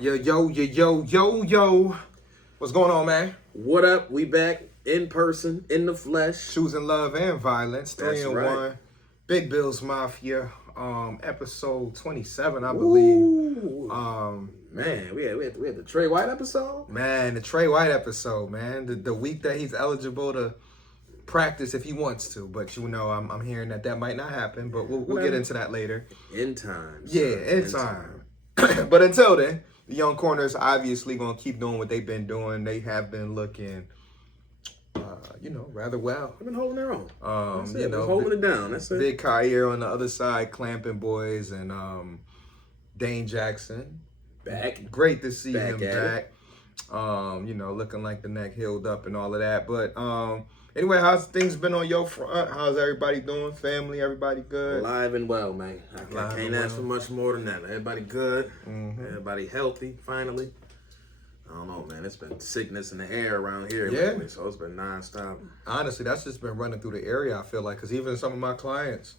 Yo. What's going on, man? What up? We back in person, in the flesh. Choosing love and violence. That's 3 and right. 1. Big Bills Mafia. Episode 27, I believe. Ooh. Man, we had the Trey White episode. Man, the Trey White episode, man. The week that he's eligible to practice if he wants to, but I'm hearing that might not happen. But we'll get into that later. In time. Yeah, in time. But until then, the young corners obviously gonna keep doing what they've been doing. They have been looking, rather well. They've been holding their own. Holding it down. That's it. Big Kyer on the other side, clamping boys, and Dane Jackson back. Great to see him back. Looking like the neck healed up and all of that. But anyway, how's things been on your front? How's everybody doing? Family, everybody good? Alive and well, man. I can't ask for much more than that. Everybody good. Mm-hmm. Everybody healthy, finally. I don't know, man. It's been sickness in the air around here lately, so it's been nonstop. Honestly, that's just been running through the area, I feel like, because even some of my clients,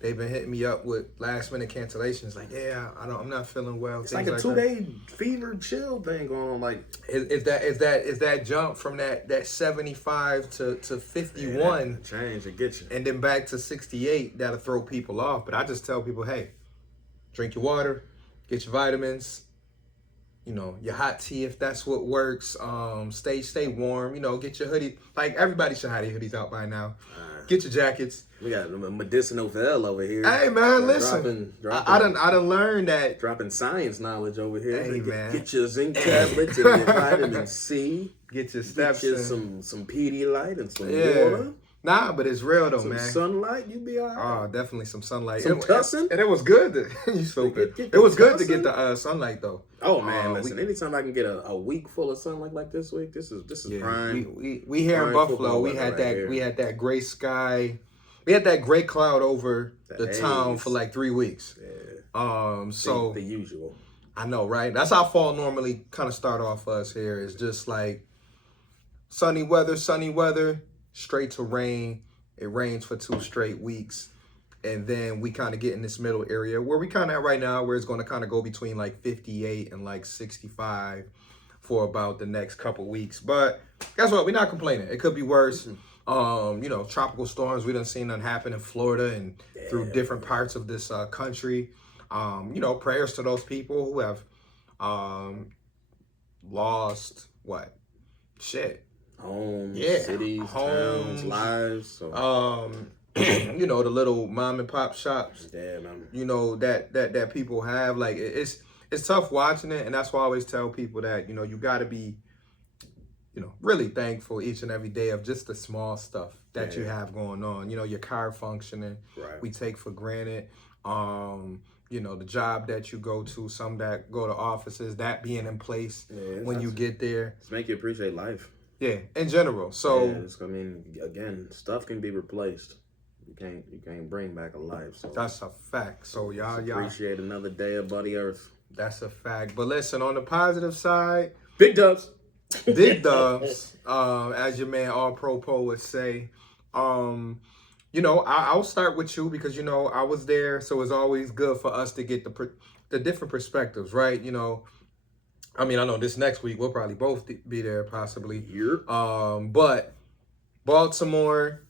they've been hitting me up with last-minute cancellations. Like, I'm not feeling well. It's like a 2-day fever chill thing going on. Like, is that jump from that 75 to 51 change to get you, and then back to 68 that'll throw people off. But I just tell people, hey, drink your water, get your vitamins. Your hot tea if that's what works. Stay warm. Get your hoodie. Like everybody should have their hoodies out by now. Get your jackets. We got medicinal Vel over here. Hey man, listen. I done learned that. Dropping science knowledge over here. Hey man, get your zinc tablets and your vitamin C. Get your steps. Get you some Pedialyte and some water. Nah, but it's real though, some man. Sunlight, you be all right. Oh, definitely some sunlight. Some tussin'? And it was good. You stupid. It was good to get the sunlight though. Oh man, listen. Anytime I can get a week full of sunlight like this week, this is prime. We here in Buffalo. We had that gray sky. We had that gray cloud over the town for like 3 weeks. Yeah. So the usual. I know, right? That's how fall normally kind of start off for us here. It's just like sunny weather, straight to rain. It rains for 2 straight weeks. And then we kind of get in this middle area where we kind of at right now, where it's going to kind of go between like 58 and like 65 for about the next couple weeks. But guess what? We're not complaining. It could be worse. Tropical storms. We done seen them happen in Florida and through different parts of this country. Prayers to those people who have lost homes, cities, towns, lives. So. The little mom and pop shops. Damn, man. That people have. Like it's tough watching it, and that's why I always tell people that you got to be, really thankful each and every day of just the small stuff that you have going on. Your car functioning. Right. We take for granted. The job that you go to, some that go to offices, that being in place when you get there. It's make you appreciate life. Yeah, in general. So again, stuff can be replaced. You can't bring back a life. So that's a fact. So y'all appreciate another day of Buddy Earth. That's a fact. But listen, on the positive side, big dubs. Big dubs. As your man All Pro Po would say. I'll start with you because I was there, so it's always good for us to get the different perspectives, right? I know this next week we'll probably both be there, possibly. But Baltimore,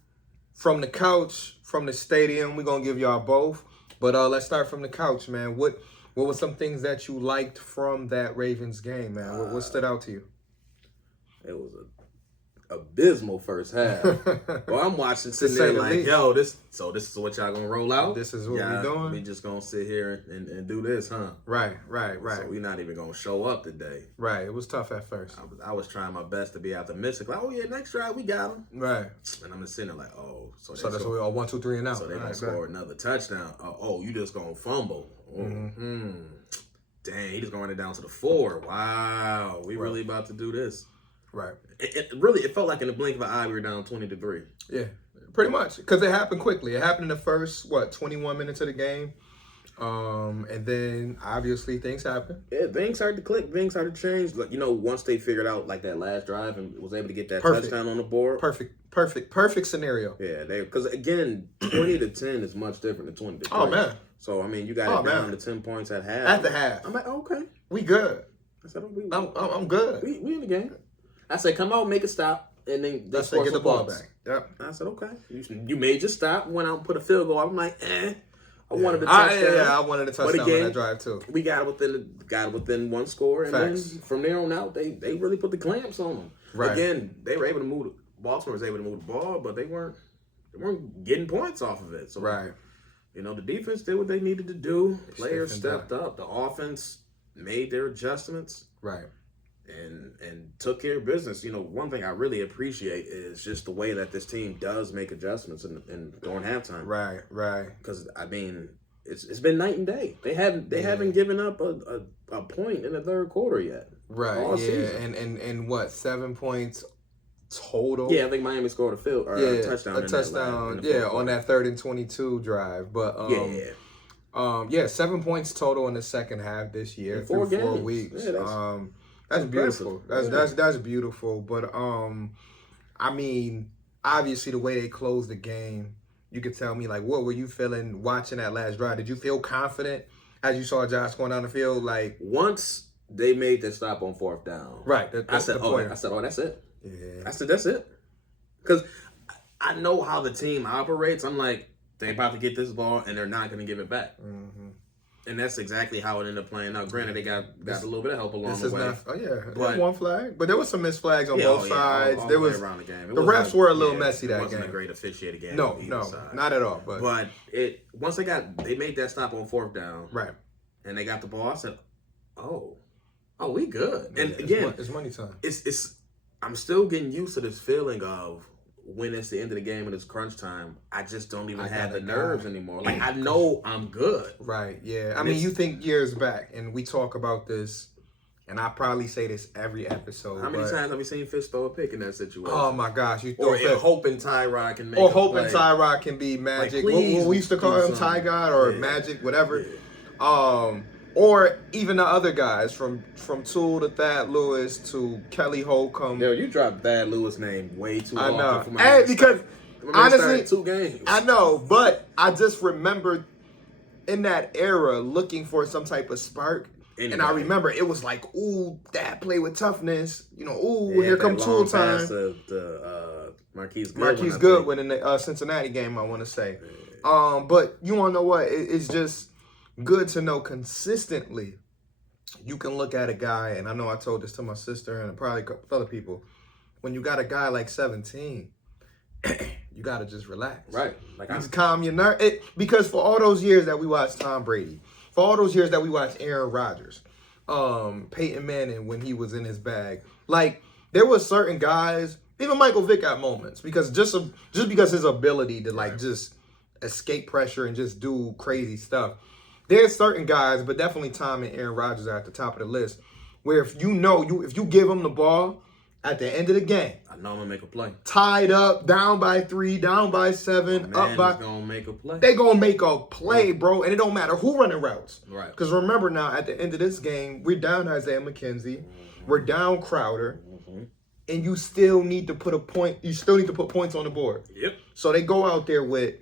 from the couch, from the stadium, we're gonna give y'all both. But let's start from the couch, man. What were some things that you liked from that Ravens game, man? What stood out to you? It was a abysmal first half. Well, I'm watching sitting there like, yo, this is what y'all gonna roll out? This is what we doing? We just gonna sit here and do this, huh? Right. So we not even gonna show up today. Right. It was tough at first. I was trying my best to be optimistic. Like, oh yeah, next drive we got them. Right. And I'm just sitting there like, oh. So that's what we all 1, 2, 3 and out. So they gonna score another touchdown. Oh, you just gonna fumble. Dang, he just gonna run it down to the 4. Wow. We really about to do this. Right. It felt like in the blink of an eye we were down 20-3. Yeah, pretty much. Because it happened quickly. It happened in the first, 21 minutes of the game. And then obviously things happen. Yeah, things started to click. Things started to change. Like, once they figured out like that last drive and was able to get that touchdown on the board. Perfect scenario. Yeah, because again, 20-10 is much different than 20-3. Oh man. So you got it down to 10 points at half. At the half. I'm like, okay, we good. I said, I'm good. We in the game. I said, come out, make a stop, and then they score get the some ball points. back. Yep. I said, okay. You made your stop, went out and put a field goal. I'm like, I wanted a touchdown. I wanted a touchdown on that drive too. We got it within one score, and Facts. then from there on out, they really put the clamps on them. Right. Again, they were able to move. Baltimore was able to move the ball, but they weren't getting points off of it. So, right. You know, the defense did what they needed to do. Players stepped up. The offense made their adjustments. Right. And took care of business. You know, one thing I really appreciate is just the way that this team does make adjustments in during halftime. Right. Because I mean, it's been night and day. They haven't given up a point in the third quarter yet. Right. All yeah. season. And what, 7 points total? Yeah, I think Miami scored a touchdown. A touchdown. On that 3rd and 22 drive. But 7 points total in the second half this year in through 4 games. weeks. Yeah, that's beautiful. That's beautiful. But I mean, obviously the way they closed the game, you could tell me like, what were you feeling watching that last drive? Did you feel confident as you saw Josh going down the field? Like once they made that stop on 4th down, right? I said, that's it. Yeah. I said, that's it. Because I know how the team operates. I'm like, they're about to get this ball and they're not going to give it back. Mm-hmm. And that's exactly how it ended up playing out. Granted, they got a little bit of help along the way. But one flag, but there was some missed flags on both sides. All there the way was around the game. The refs were a little messy that game. It wasn't a great officiated game. No, not at all. But once they made that stop on 4th down, right, and they got the ball. I said, oh, we good. And yeah, again, it's money time. It's I'm still getting used to this feeling of when it's the end of the game and it's crunch time, I just don't even have the nerves anymore. Like, I know I'm good. Right, yeah. I mean, you think years back, and we talk about this, and I probably say this every episode. How many times have we seen Fitz throw a pick in that situation? Oh, my gosh. Or hoping Tyrod can make Or hoping Tyrod can be Magic. Like, what we used to call him, Ty God or Magic, whatever. Yeah. Or even the other guys, from Tool to Thad Lewis to Kelly Holcomb. Yo, you dropped Thad Lewis' name way too often. I know. For And because, honestly, 2 games. I know, but I just remember in that era looking for some type of spark. Anybody. And I remember it was like, ooh, that play with toughness. You know, ooh, here come Tool time. Marquise Goodwin in the Cincinnati game, I want to say. But you want to know what? It's just good to know consistently. You can look at a guy, and I know I told this to my sister and probably a couple other people. When you got a guy like 17, you got to just relax. Right. Like just calm your nerve. Because for all those years that we watched Tom Brady, for all those years that we watched Aaron Rodgers, Peyton Manning when he was in his bag, like there were certain guys, even Michael Vick at moments, because just because his ability to like just escape pressure and just do crazy stuff. There's certain guys, but definitely Tom and Aaron Rodgers are at the top of the list, where if you give them the ball at the end of the game, I know I'm gonna make a play. Tied up, down by 3, down by 7, up by. Gonna make a play. They gonna make a play, bro, and it don't matter who running routes. Right. Because remember now, at the end of this game, we're down Isaiah McKenzie, we're down Crowder, and you still need to put a point. You still need to put points on the board. Yep. So they go out there with.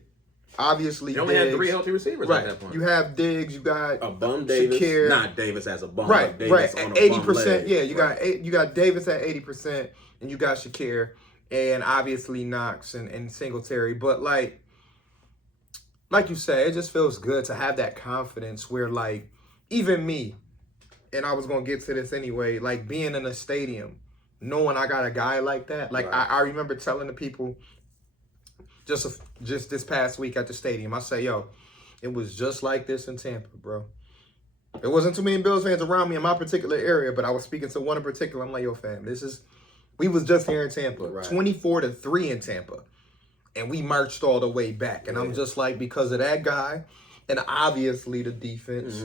Obviously, you only had 3 healthy receivers at that point. You have Diggs, you got a bum Davis, Shakir. Not Davis as a bum, right? Davis At on 80%. Yeah, you got Davis at 80%, and you got Shakir, and obviously Knox and Singletary. But like you said, it just feels good to have that confidence where like even me, and I was gonna get to this anyway, like being in a stadium, knowing I got a guy like that. Like I remember telling the people. Just this past week at the stadium, I say, yo, it was just like this in Tampa, bro. There wasn't too many Bills fans around me in my particular area, but I was speaking to one in particular. I'm like, yo, fam, we was just here in Tampa, 24-3 in Tampa, and we marched all the way back. And I'm just like, because of that guy, and obviously the defense,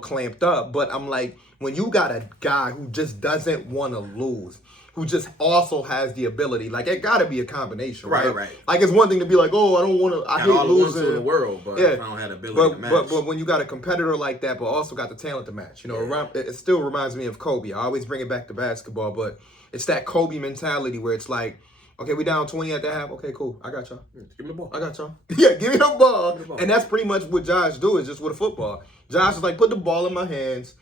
clamped up. But I'm like, when you got a guy who just doesn't want to lose, who just also has the ability, like it got to be a combination, right? Like it's one thing to be like, oh, I don't want to, I hate losing in the world, but if I don't have the ability to match. But when you got a competitor like that, but also got the talent to match, it still reminds me of Kobe. I always bring it back to basketball, but it's that Kobe mentality where it's like, okay, we down 20 at the half. Okay, cool. I got y'all. Give me the ball. I got y'all. Yeah, give me the ball. And that's pretty much what Josh do is just with a football. Josh is like, put the ball in my hands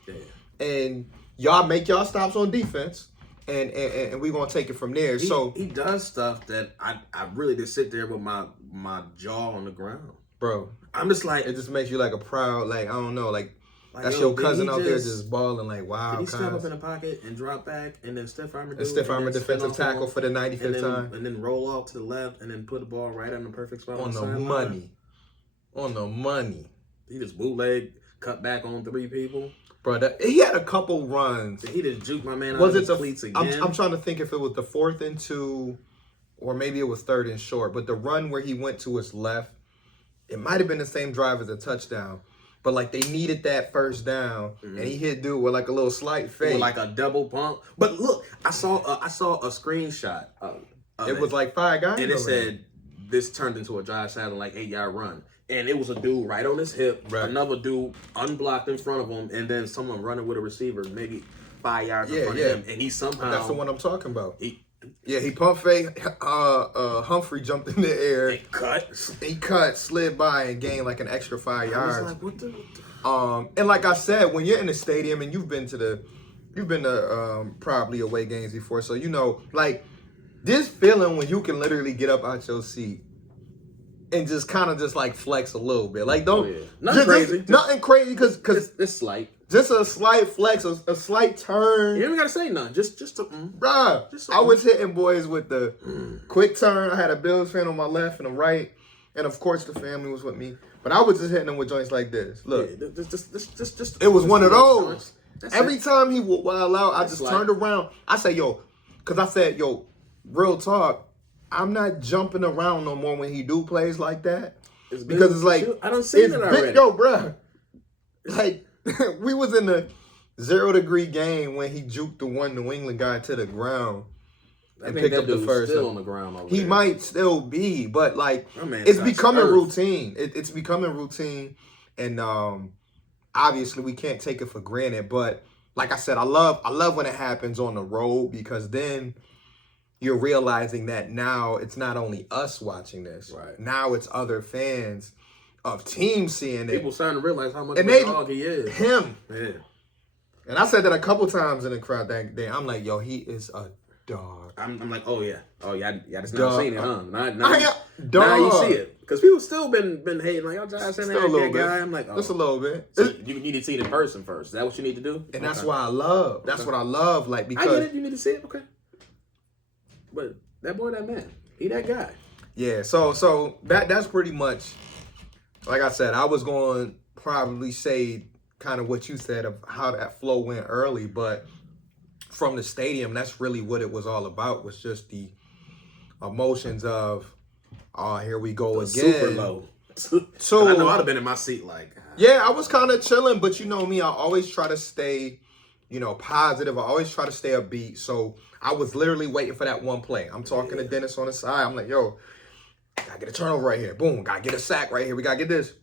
and y'all make y'all stops on defense, and we're gonna take it from there. So he does stuff that I really just sit there with my jaw on the ground, bro. I'm just like, it just makes you like a proud, like, I don't know, like that's yo, your cousin out there just balling, like, wow. Did he step up in the pocket and drop back and then stiff arm defensive tackle for the 95th time, and then roll off to the left and then put the ball right on the perfect spot on the money. On the money. He just bootleg, cut back on 3 people. Bro, he had a couple runs. He just juked my man out of his cleats again. I'm trying to think if it was the 4th and 2, or maybe it was 3rd and short. But the run where he went to his left, it might have been the same drive as a touchdown. But like they needed that first down, and he hit dude with like a little slight fake, with like a double pump. But look, I saw a screenshot of it. Was like 5 guys, and it said this turned into a Josh Allen like 8-yard run. And it was a dude right on his hip, another dude unblocked in front of him, and then someone running with a receiver, maybe 5 yards in front of him. And he somehow... That's the one I'm talking about. He pump fake. Humphrey jumped in the air. He cut, slid by, and gained like an extra 5 yards. I was like, what the... And like I said, when you're in the stadium and you've been to probably away games before, so you know, like this feeling when you can literally get up out your seat and just kind of just like flex a little bit. Like nothing crazy. Nothing crazy because it's slight. Just a slight flex, a slight turn. You don't gotta say nothing. Just bruh. I was hitting boys with the quick turn. I had a Bills fan on my left and a right, and of course the family was with me. But I was just hitting them with joints like this. Look, just it was one of those. Every it. time he would wild out, I just turned around. I say, yo, because I said, yo, real talk. I'm not jumping around no more when he do plays like that. Because it's like, I don't see it already. Yo, bruh. Like, we was in the 0-degree game when he juked the one New England guy to the ground and picked up the first. Still on the ground over he there. might still be, but like, it's becoming routine. It's becoming routine. And obviously we can't take it for granted. But like I said, I love when it happens on the road, because then you're realizing that now it's not only us watching this. Right. Now it's other fans of teams seeing it. People starting to realize how much of a dog he is. Him. Yeah. And I said that a couple times in the crowd that day. I'm like, yo, he is a dog. I'm like, oh yeah, just not seen it, huh? Now you see it, because people still been hating like, oh, Josh Allen, still a little bit. Guy. I'm like, oh, just a little bit. So you need to see it in person first. Is that what you need to do? And that's why I love. That's what I love. Like, because I get it. You need to see it. Okay. But that boy, that man, he that guy. Yeah. So that's pretty much. Like I said, I was going to probably say kind of what you said of how that flow went early, but from the stadium, that's really what it was all about, was just the emotions of, oh, here we go again. Super low. So I know I'd have been in my seat like. Yeah, I was kind of chilling, but you know me, I always try to stay, positive. I always try to stay upbeat. So I was literally waiting for that one play. I'm talking to Dennis on the side. I'm like, yo, gotta get a turnover right here. Boom, gotta get a sack right here. We gotta get this.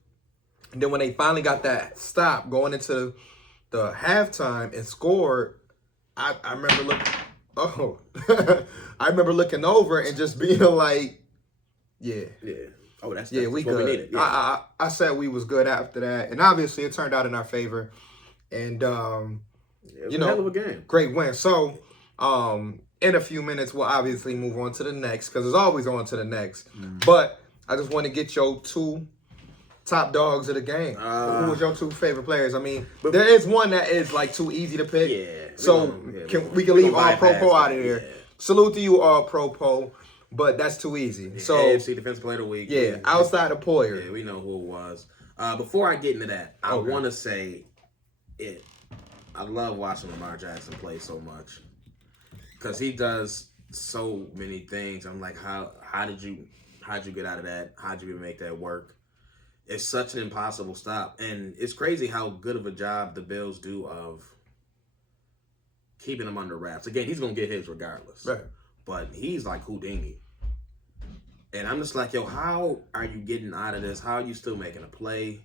And then when they finally got that stop going into the halftime and scored, I remember looking over and just being like, yeah. Oh, that's we what good. We needed. Yeah. I said we was good after that, and obviously it turned out in our favor. And it was a hell of a game. Great win. So in a few minutes we'll obviously move on to the next, because there's always on to the next. But I just want to get your 2 top dogs of the game. Who was your 2 favorite players? I mean, there is one that is like too easy to pick. Yeah. So we can leave All Pro Po out of there. Yeah. Salute to you, All Pro Po, but that's too easy. Yeah, so AFC Defensive Player of the Week. Yeah, outside of Poyer. Yeah, we know who it was. Before I get into that, I want to say it. I love watching Lamar Jackson play so much, because he does so many things. I'm like, how'd you get out of that? How'd you even make that work? It's such an impossible stop. And it's crazy how good of a job the Bills do of keeping him under wraps. Again, he's going to get his regardless. Right. But he's like Houdini. And I'm just like, yo, how are you getting out of this? How are you still making a play?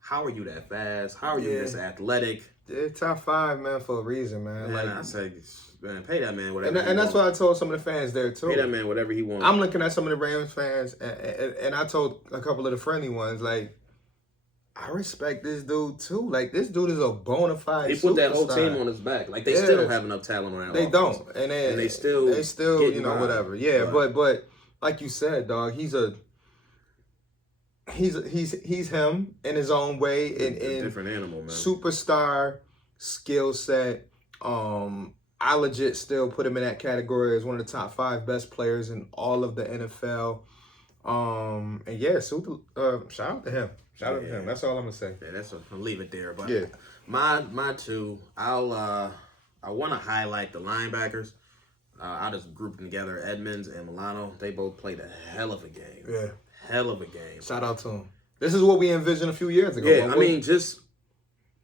How are you that fast? How are you this athletic? It's top 5, man, for a reason, man. Like I say, man, pay that man whatever. And that's what I told some of the fans there too. Pay that man whatever he wants. I'm looking at some of the Rams fans, and I told a couple of the friendly ones, like, I respect this dude too. Like this dude is a bona fide. He put that whole superstar. team on his back. Like they still don't have enough talent on that They offense. don't, and they still getting by. whatever. Yeah, but like you said, dog, he's him in his own way, in different animal, man. Superstar skill set. I legit still put him in that category as one of the top 5 best players in all of the NFL. And yeah, shout out to him. Shout out to him. That's all I'm gonna say. Yeah, I'll leave it there. But yeah, my two, I want to highlight the linebackers. I'll just group them together. Edmonds and Milano. They both played a hell of a game. Yeah, hell of a game. Shout out to them. This is what we envisioned a few years ago. Yeah, I mean, just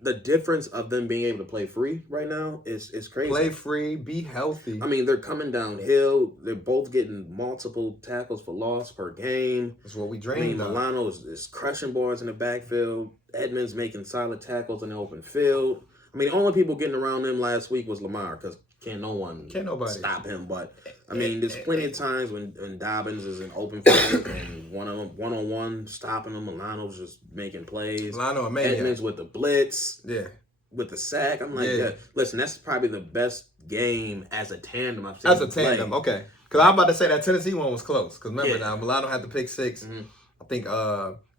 the difference of them being able to play free right now is crazy. Play free, be healthy. I mean, they're coming downhill. They're both getting multiple tackles for loss per game. That's what we I dreamed mean, of. Milano is crushing boys in the backfield. Edmonds making solid tackles in the open field. I mean, the only people getting around them last week was Lamar because can't nobody stop him. But I mean, there's plenty of times when Dobbins is in open field and one-on-one stopping him. Milano's just making plays. Milano, man, Edmonds with the blitz. Yeah. With the sack. I'm like, yeah. Listen, that's probably the best game as a tandem I've seen. As a tandem, play. Okay. Because I'm about to say that Tennessee one was close. Because remember now, Milano had the pick 6. Mm-hmm. I think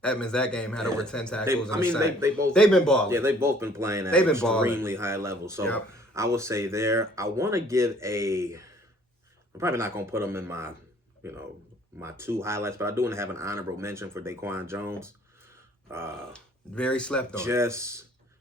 Edmonds that game had over 10 tackles. They've been balling. Yeah, they've both been playing at extremely high level. So I will say there, I want to give I'm probably not going to put them in my, my 2 highlights, but I do want to have an honorable mention for Daquan Jones. Very slept on.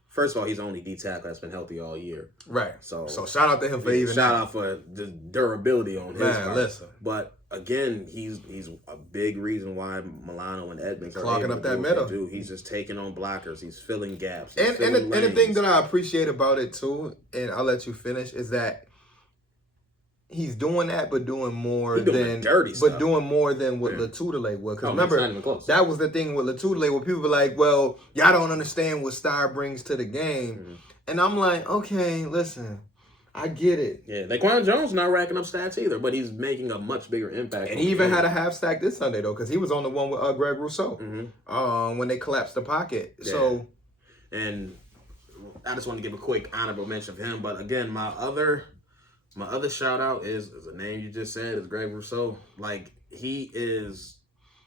First of all, he's only D tackle that's been healthy all year. Right. So shout out to him for even shout out for the durability on his part. Listen. But again, he's a big reason why Milano and Edmonds are clogging up that middle. He's just taking on blockers. He's filling gaps. And the thing that I appreciate about it too, and I'll let you finish, is that he's doing that, but doing more than dirty stuff. But doing more than what Latutelay would. Because remember, that was the thing with Latutelay, where people were like, "Well, y'all don't understand what Star brings to the game," and I'm like, "Okay, listen, I get it." Yeah, Daquan Jones not racking up stats either, but he's making a much bigger impact. And he even had a half stack this Sunday though, because he was on the one with Greg Rousseau when they collapsed the pocket. Yeah. So, and I just want to give a quick honorable mention of him. But again, my other shout out is a name you just said, is Greg Rousseau. Like, he is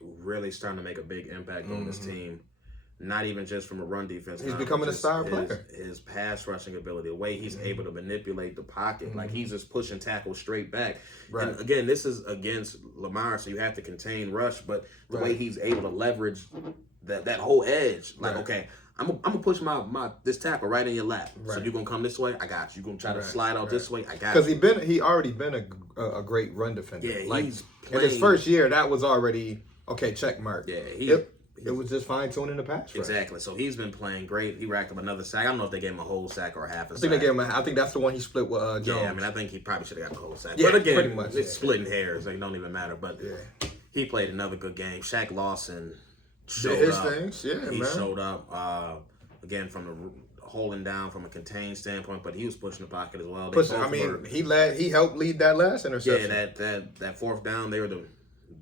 really starting to make a big impact on this team. Not even just from a run defense. He's becoming a star player. His pass rushing ability, the way he's able to manipulate the pocket. Like, he's just pushing tackles straight back. Right. And again, this is against Lamar, so you have to contain rush. But the way he's able to leverage that whole edge. Like, okay, I'm gonna push my this tackle right in your lap. Right. So you're gonna come this way, I got you. You're gonna try to slide out this way, I got you. Because he already been a great run defender. Yeah, like he's in his first year, that was already check mark. Yeah, it was just fine tuning the pass. Exactly. So he's been playing great. He racked up another sack. I don't know if they gave him a whole sack or a half a sack. I think they gave him. I think that's the one he split with Jones. Yeah, I mean, I think he probably should have got the whole sack. Yeah, but again, pretty much, it's splitting hairs. Like, it don't even matter. But he played another good game. Shaq Lawson showed up. He showed up. Again, from the holding down from a contained standpoint, but he was pushing the pocket as well. He helped lead that last interception. Yeah, that fourth down, they were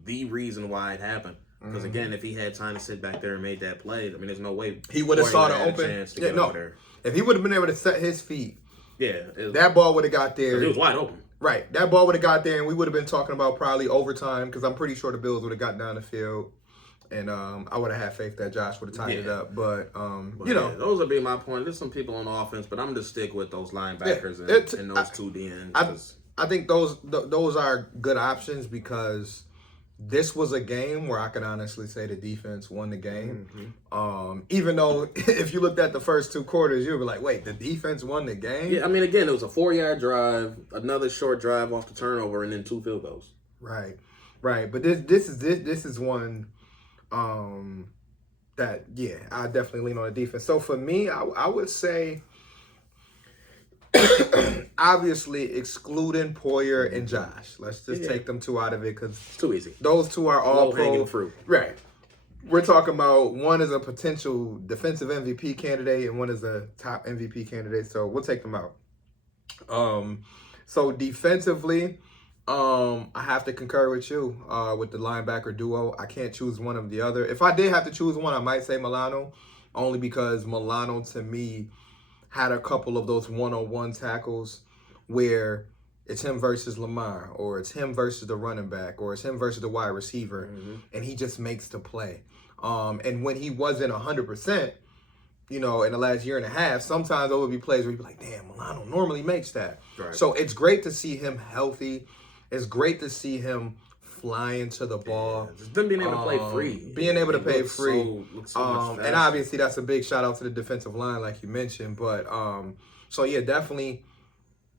the reason why it happened. Because again, if he had time to sit back there and made that play, I mean, there's no way he would have saw the open. If he would have been able to set his feet, that ball would have got there. It was wide open. Right, that ball would have got there, and we would have been talking about probably overtime. Because I'm pretty sure the Bills would have got down the field. And I would have had faith that Josh would have tied it up. But those would be my point. There's some people on offense, but I'm going to stick with those linebackers and those two DNs. I think those are good options because this was a game where I can honestly say the defense won the game. Even though if you looked at the first 2 quarters, you'd be like, wait, the defense won the game? Yeah, I mean, again, it was a 4-yard drive, another short drive off the turnover, and then 2 field goals. Right. But this is one that I definitely lean on the defense. So for me, I would say obviously excluding Poyer and Josh. Let's just take them 2 out of it because it's too easy. Those 2 are all low-hanging fruit. Right. We're talking about one is a potential defensive MVP candidate and one is a top MVP candidate. So we'll take them out. So defensively, I have to concur with you with the linebacker duo. I can't choose one of the other. If I did have to choose one, I might say Milano. only because Milano, to me, had a couple of those one-on-one tackles where it's him versus Lamar, or it's him versus the running back, or it's him versus the wide receiver, and he just makes the play. And when he wasn't 100%, in the last year and a half, sometimes there would be plays where you'd be like, damn, Milano normally makes that. Right. So it's great to see him healthy. It's great to see him flying to the ball. Just them being able to play free. Being able to play free. Looks so much faster. And obviously that's a big shout out to the defensive line, like you mentioned. But so yeah, definitely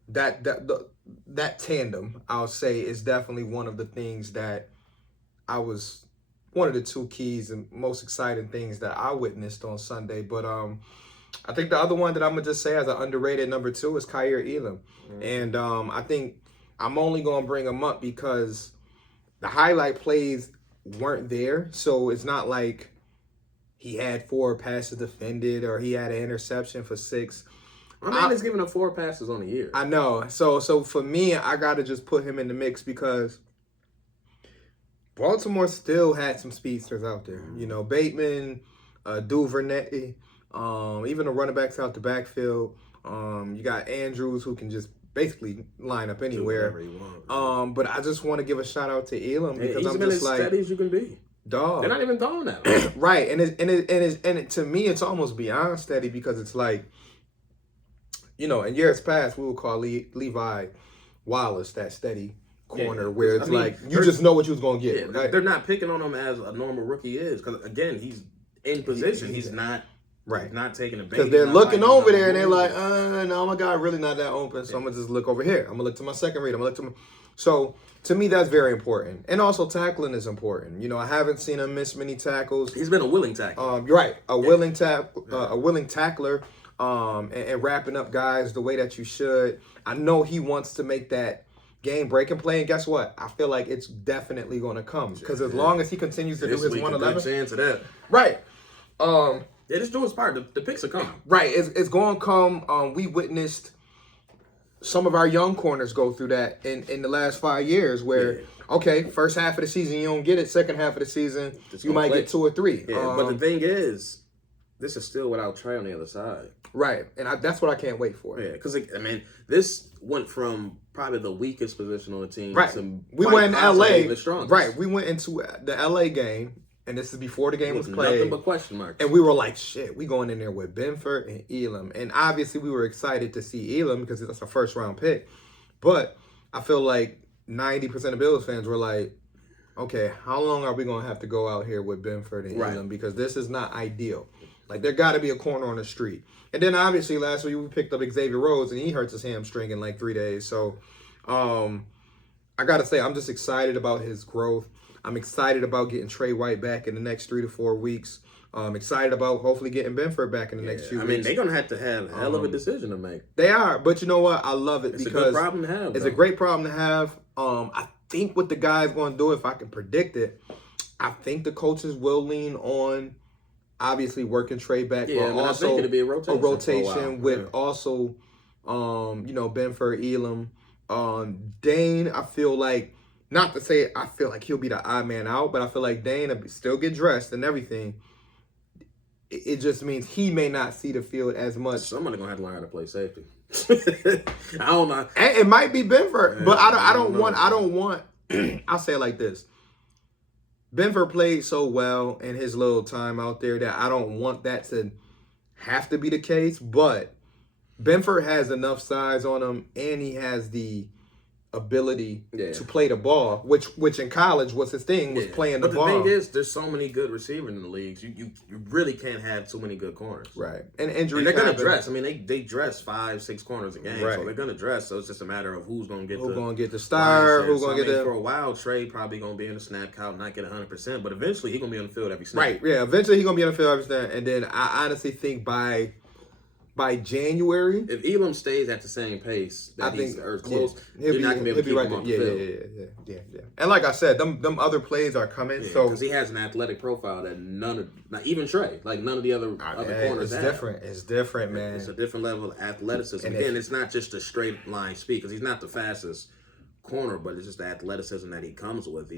that tandem, I'll say, is definitely one of the things that one of the two keys and most exciting things that I witnessed on Sunday. But I think the other one that I'm gonna just say as an underrated number 2 is Kaiir Elam. And I think I'm only gonna bring him up because the highlight plays weren't there. So it's not like he had 4 passes defended or he had an interception for 6. My man is giving up 4 passes on the year. I know. So for me, I got to just put him in the mix because Baltimore still had some speedsters out there. Bateman, Duvernay, even the running backs out the backfield. You got Andrews, who can just basically line up anywhere. But I just want to give a shout out to Elam because he's I'm been just as like, steady as you can be. Dog. They're not even throwing at him. Right, and to me, it's almost beyond steady because it's like, in years past, we would call Levi Wallace that steady corner where it's you just know what you was gonna get. Yeah, right? They're not picking on him as a normal rookie is because again, he's in position. He's not right. He's not taking a bait. Because they're looking over there and they're like, no, my guy really not that open. So I'm gonna just look over here. I'm gonna look to my second read. So to me, that's very important. And also tackling is important. I haven't seen him miss many tackles. He's been a willing tackler. You're right, a willing tackler. And wrapping up guys the way that you should. I know he wants to make that game-breaking play, and guess what? I feel like it's definitely going to come because as long as he continues to do his 111, chance of that. Right. Just do his part. The picks are coming. Right. It's going to come. We witnessed some of our young corners go through that in the last 5 years, where okay, first half of the season you don't get it, second half of the season you might get 2 or 3. Yeah, but the thing is, this is still without Trey on the other side. Right, and that's what I can't wait for. Yeah, because, this went from probably the weakest position on the team to we went in L.A. the strongest. Right, we went into the L.A. game, and this is before the game was played. Nothing but question marks. And we were like, shit, we going in there with Benford and Elam. And obviously we were excited to see Elam because that's a first-round pick. But I feel like 90% of Bills fans were like, okay, how long are we going to have to go out here with Benford and Elam? Because this is not ideal. Like, there got to be a corner on the street. And then, obviously, last week we picked up Xavier Rhodes, and he hurts his hamstring in like 3 days. So, I got to say, I'm just excited about his growth. I'm excited about getting Trey White back in the next 3 to 4 weeks. I'm excited about hopefully getting Benford back in the next few weeks. They're going to have a hell of a decision to make. They are. But you know what? I love it because it's a good problem to have. It's a great problem to have. I think what the guy's going to do, if I can predict it, I think the coaches will lean on obviously working Trey back, but also I think it'll be a rotation with also, Benford, Elam, Dane. I feel like, not to say I feel like he'll be the odd man out, but I feel like Dane will still get dressed and everything. It just means he may not see the field as much. Somebody's gonna have to learn how to play safety. I don't know. And it might be Benford, but I don't want. I'll say it like this. Benford played so well in his little time out there that I don't want that to have to be the case. But Benford has enough size on him, and he has the ability to play the ball, which in college was his thing, was playing the ball. But the thing is, there's so many good receivers in the leagues. You really can't have too many good corners. Right. And injuries. And they're going to dress. They dress 5-6 corners a game. Right. So they're going to dress. So it's just a matter of who's going to get the star, who's going to get the... For a while, Trey probably going to be in the snap count, not get 100%, but eventually he's going to be on the field every snap. Right. Yeah. Eventually he's going to be on the field every snap. And then I honestly think by January, if Elam stays at the same pace that he's close, you're not gonna be able to keep him on the field. Yeah. And like I said, them other plays are coming. So because he has an athletic profile that not even Trey, like none of the other corners have. It's different, man. It's a different level of athleticism. Again, it's not just a straight line speed because he's not the fastest corner, but it's just the athleticism that he comes with.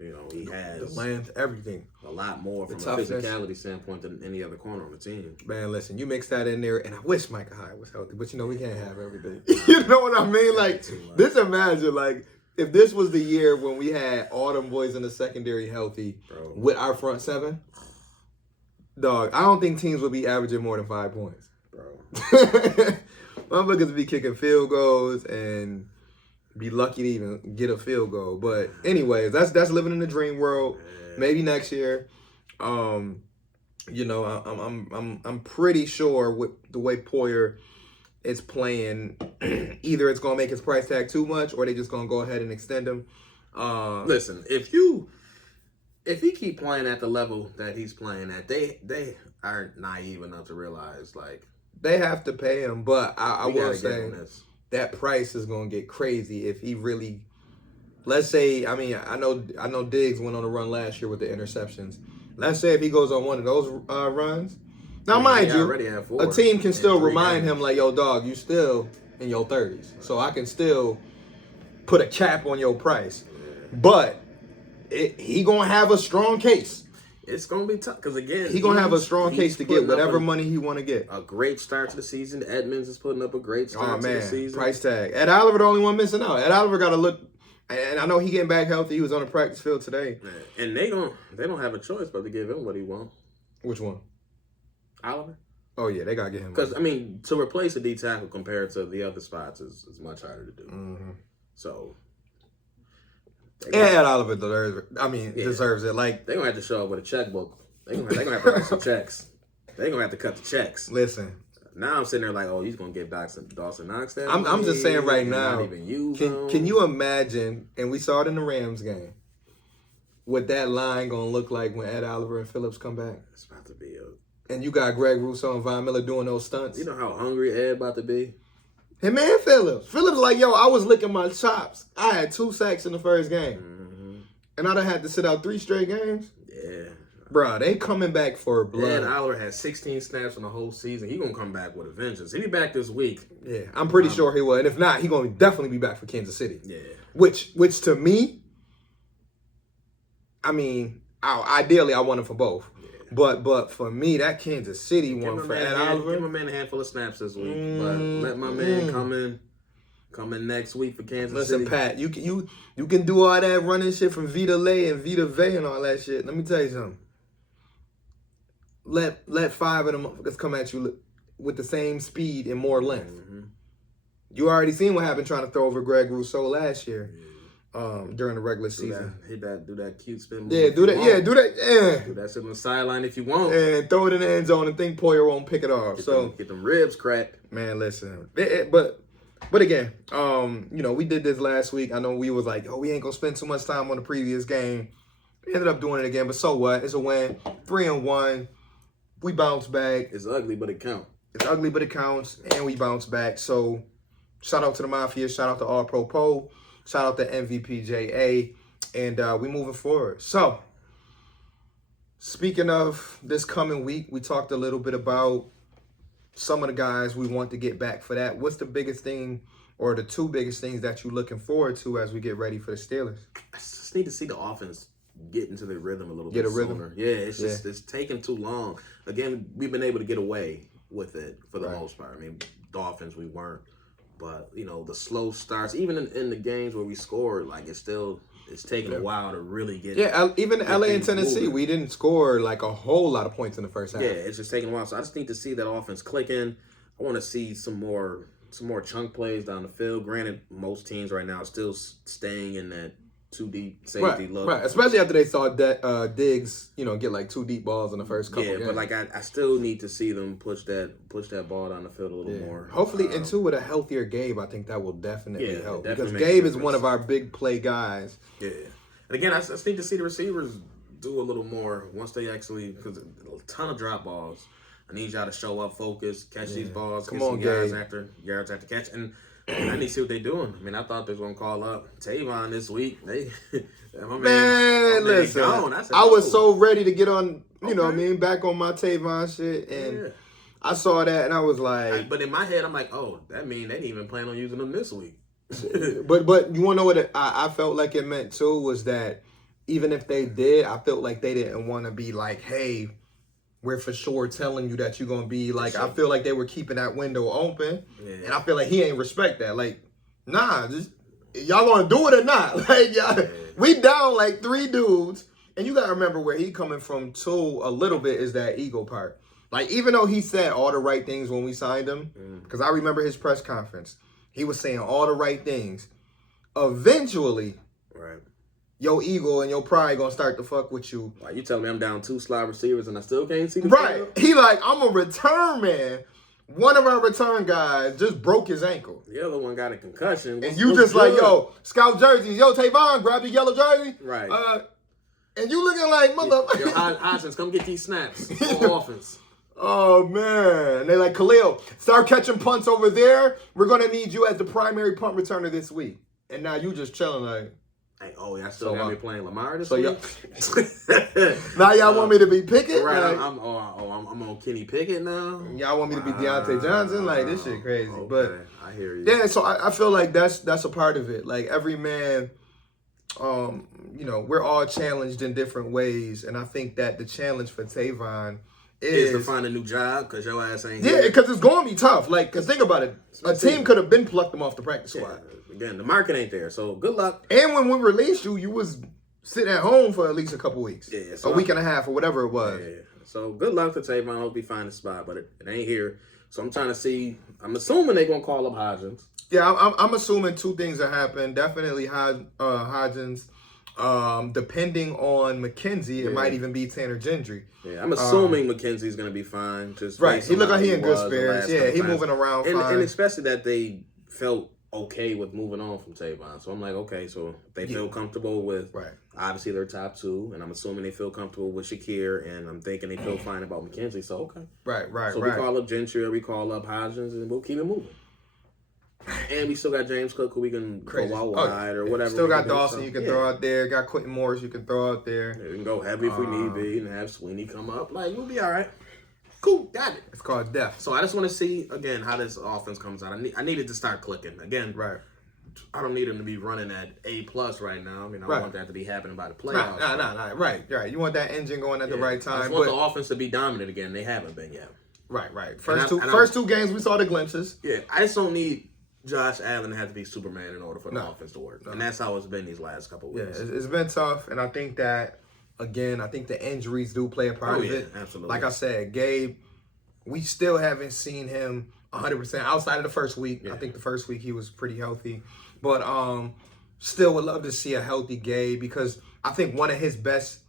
You know, he The has length, everything. a lot more from a toughness. physicality standpoint than any other corner on the team. Man, listen, you mix that in there, and I wish Micah Hyde was healthy, but we can't have everything. You know what I mean? Like, just imagine, like, if this was the year when we had all them boys in the secondary healthy with our front seven, dog, I don't think teams would be averaging more than 5 points. Bro. Motherfuckers would be kicking field goals and be lucky to even get a field goal. But anyways, that's living in the dream world. Maybe next year. You know, I'm pretty sure with the way Poyer is playing, either it's gonna make his price tag too much, or they just gonna go ahead and extend him. Listen, if he keep playing at the level that he's playing at, they are naive enough to realize like they have to pay him. But I will say this. that price is gonna get crazy if he really. Let's say, I mean, I know Diggs went on a run last year with the interceptions. Let's say if he goes on one of those runs. Now, mind you, a team can still remind him, like, yo, dog, you still in your 30s. So I can still put a cap on your price. But he going to have a strong case. It's going to be tough. Because, again, he going to have a strong case to get whatever money he want to get. A great start to the season. Edmonds is putting up a great start to the season. Price tag. Ed Oliver the only one missing out. Ed Oliver got to look. And I know he getting back healthy. He was on the practice field today. And they don't have a choice but to give him what he wants. Which one? Oliver? Oh, yeah, they got to get him. Because, I mean, to replace a D tackle compared to the other spots is much harder to do. Mm-hmm. So. Ed Oliver deserves it. Like, they're going to have to show up with a checkbook. They're going to have to write some checks. They're going to have to cut the checks. Listen. Now I'm sitting there like, oh, he's gonna give Dawson Knox that. I'm just saying right now. Not even use can you imagine? And we saw it in the Rams game. What that line gonna look like when Ed Oliver and Phillips come back? It's about to be and you got Greg Rousseau and Von Miller doing those stunts. You know how hungry Ed about to be. Hey man, Phillips like, yo, I was licking my chops. I had 2 sacks in the first game, and I done had to sit out 3 straight games. Yeah. Bro, they coming back for blood. Ed Oliver has 16 snaps in the whole season. He gonna come back with a vengeance. He'll be back this week. Yeah, I'm pretty sure he will. And if not, he gonna definitely be back for Kansas City. Yeah. Which to me, I mean, ideally I want him for both. Yeah. But for me, that Kansas City one for Ed Oliver. Give my man a handful of snaps this week. But let my man come in next week for Kansas City. Listen, Pat, you can do all that running shit from Vita Lay and Vita Vey and all that shit. Let me tell you something. Let 5 of them motherfuckers come at you with the same speed and more length. Mm-hmm. You already seen what happened trying to throw over Greg Rousseau last year during the regular season. Do that cute spin move. Yeah, do that. Yeah, do that. Yeah. Do that shit on the sideline if you want. And throw it in the end zone and think Poyer won't pick it off. Get them ribs cracked. Man, listen. But again, you know, we did this last week. I know we was like, oh, we ain't gonna spend too much time on the previous game. We ended up doing it again, but so what? It's a win. 3-1. We bounce back. It's ugly, but it counts. It's ugly, but it counts, and we bounce back. So, shout out to the Mafia. Shout out to All Pro Poe. Shout out to MVPJA. And we moving forward. So, speaking of this coming week, we talked a little bit about some of the guys we want to get back for that. What's the biggest thing or the 2 biggest things that you're looking forward to as we get ready for the Steelers? I just need to see the offense get into the rhythm a little bit sooner. Yeah, it's just it's taking too long. Again, we've been able to get away with it for the most part. I mean, Dolphins we weren't, but you know the slow starts. Even in the games where we scored, like it's taking a while to really get. Yeah, even LA and Tennessee, we didn't score like a whole lot of points in the first half. Yeah, it's just taking a while. So I just need to see that offense clicking. I want to see some more chunk plays down the field. Granted, most teams right now are still staying in that 2 deep safety look. Right, especially after they saw Diggs, you know, get like 2 deep balls in the first couple games. But like I still need to see them push that ball down the field a little more. Hopefully, and too with a healthier Gabe, I think that will definitely help. Because Gabe is one of our big play guys. Yeah. And again, I just need to see the receivers do a little more once they actually, because a ton of drop balls. I need y'all to show up, focus, catch these balls, get some yards after catch. And I need to see what they're doing. I mean, I thought they were going to call up Tavon this week. Listen, I was so ready to get on, you know what I mean, back on my Tavon shit. And I saw that and I was like. But in my head, I'm like, oh, that means they didn't even plan on using them this week. but you want to know what I felt like it meant too was that even if they did, I felt like they didn't want to be like, hey, we're for sure telling you that you're gonna be like. I feel like they were keeping that window open, and I feel like he ain't respect that. Like, nah, just y'all gonna do it or not? Like, y'all, we down like 3 dudes, and you gotta remember where he coming from too. A little bit is that ego part. Like, even though he said all the right things when we signed him, because I remember his press conference, he was saying all the right things. Eventually, right. Your ego and your pride gonna start to fuck with you. Like, you tell me I'm down 2 slot receivers and I still can't see the right. field? He like, I'm a return man. One of our return guys just broke his ankle. The other one got a concussion. And you just like, yo, scout jerseys. Yo, Tavon, grab the yellow jersey. Right. And you looking like, motherfucker. Yo, Hodgins, come get these snaps for offense. Oh, man. They like, Khalil, start catching punts over there. We're going to need you as the primary punt returner this week. And now you just chilling like. Hey, y'all still got me playing Lamar this week? Y'all, now y'all want me to be Pickett? Right, like, I'm on Kenny Pickett now. Y'all want me to be Deontay Johnson? Like, this shit crazy. Okay, but I hear you. Yeah, so I feel like that's a part of it. Like, every man, we're all challenged in different ways. And I think that the challenge for Tavon is to find a new job because your ass ain't here. Yeah, because it's going to be tough. Like, because think about it. A team could have been plucked him off the practice squad. Again, the market ain't there, so good luck. And when we released you, you was sitting at home for at least a couple weeks. Yeah, so a week and a half or whatever it was. Yeah. So good luck to Tavon. I hope he find a spot, but it ain't here. So I'm trying to see. I'm assuming they're going to call up Hodgins. Yeah, I'm assuming 2 things that happen. Definitely Hodgins. Depending on McKenzie, it might even be Tanner Gendry. Yeah, I'm assuming McKenzie's going to be fine. Just right. He look like he in good spirits. Yeah, he moving around fine. And especially that they felt okay with moving on from Tavon. So I'm like, okay, so they feel comfortable with obviously their top 2, and I'm assuming they feel comfortable with Shakir, and I'm thinking they feel fine about McKenzie. So okay. Right. So we call up Gentry or we call up Hodgins, and we'll keep it moving. And we still got James Cook who we can go out wide or whatever. Still got Dawson you can throw out there. Got Quentin Morris you can throw out there. Yeah, we can go heavy if we need be and have Sweeney come up. Like, we'll be all right. Cool, got it. It's called depth. So I just want to see, again, how this offense comes out. I need it to start clicking. Again, I don't need them to be running at A+ right now. I mean, I want that to be happening by the playoffs. Nah. Right. You want that engine going at the right time. I just want the offense to be dominant again. They haven't been yet. Right. First two games, we saw the glimpses. Yeah, I just don't need Josh Allen to have to be Superman in order for the offense to work. And that's how it's been these last couple of weeks. Yeah, it's been tough. And I think that, again, the injuries do play a part of it. Absolutely. Like I said, Gabe, we still haven't seen him 100% outside of the first week. Yeah. I think the first week he was pretty healthy. But still would love to see a healthy Gabe because I think one of his best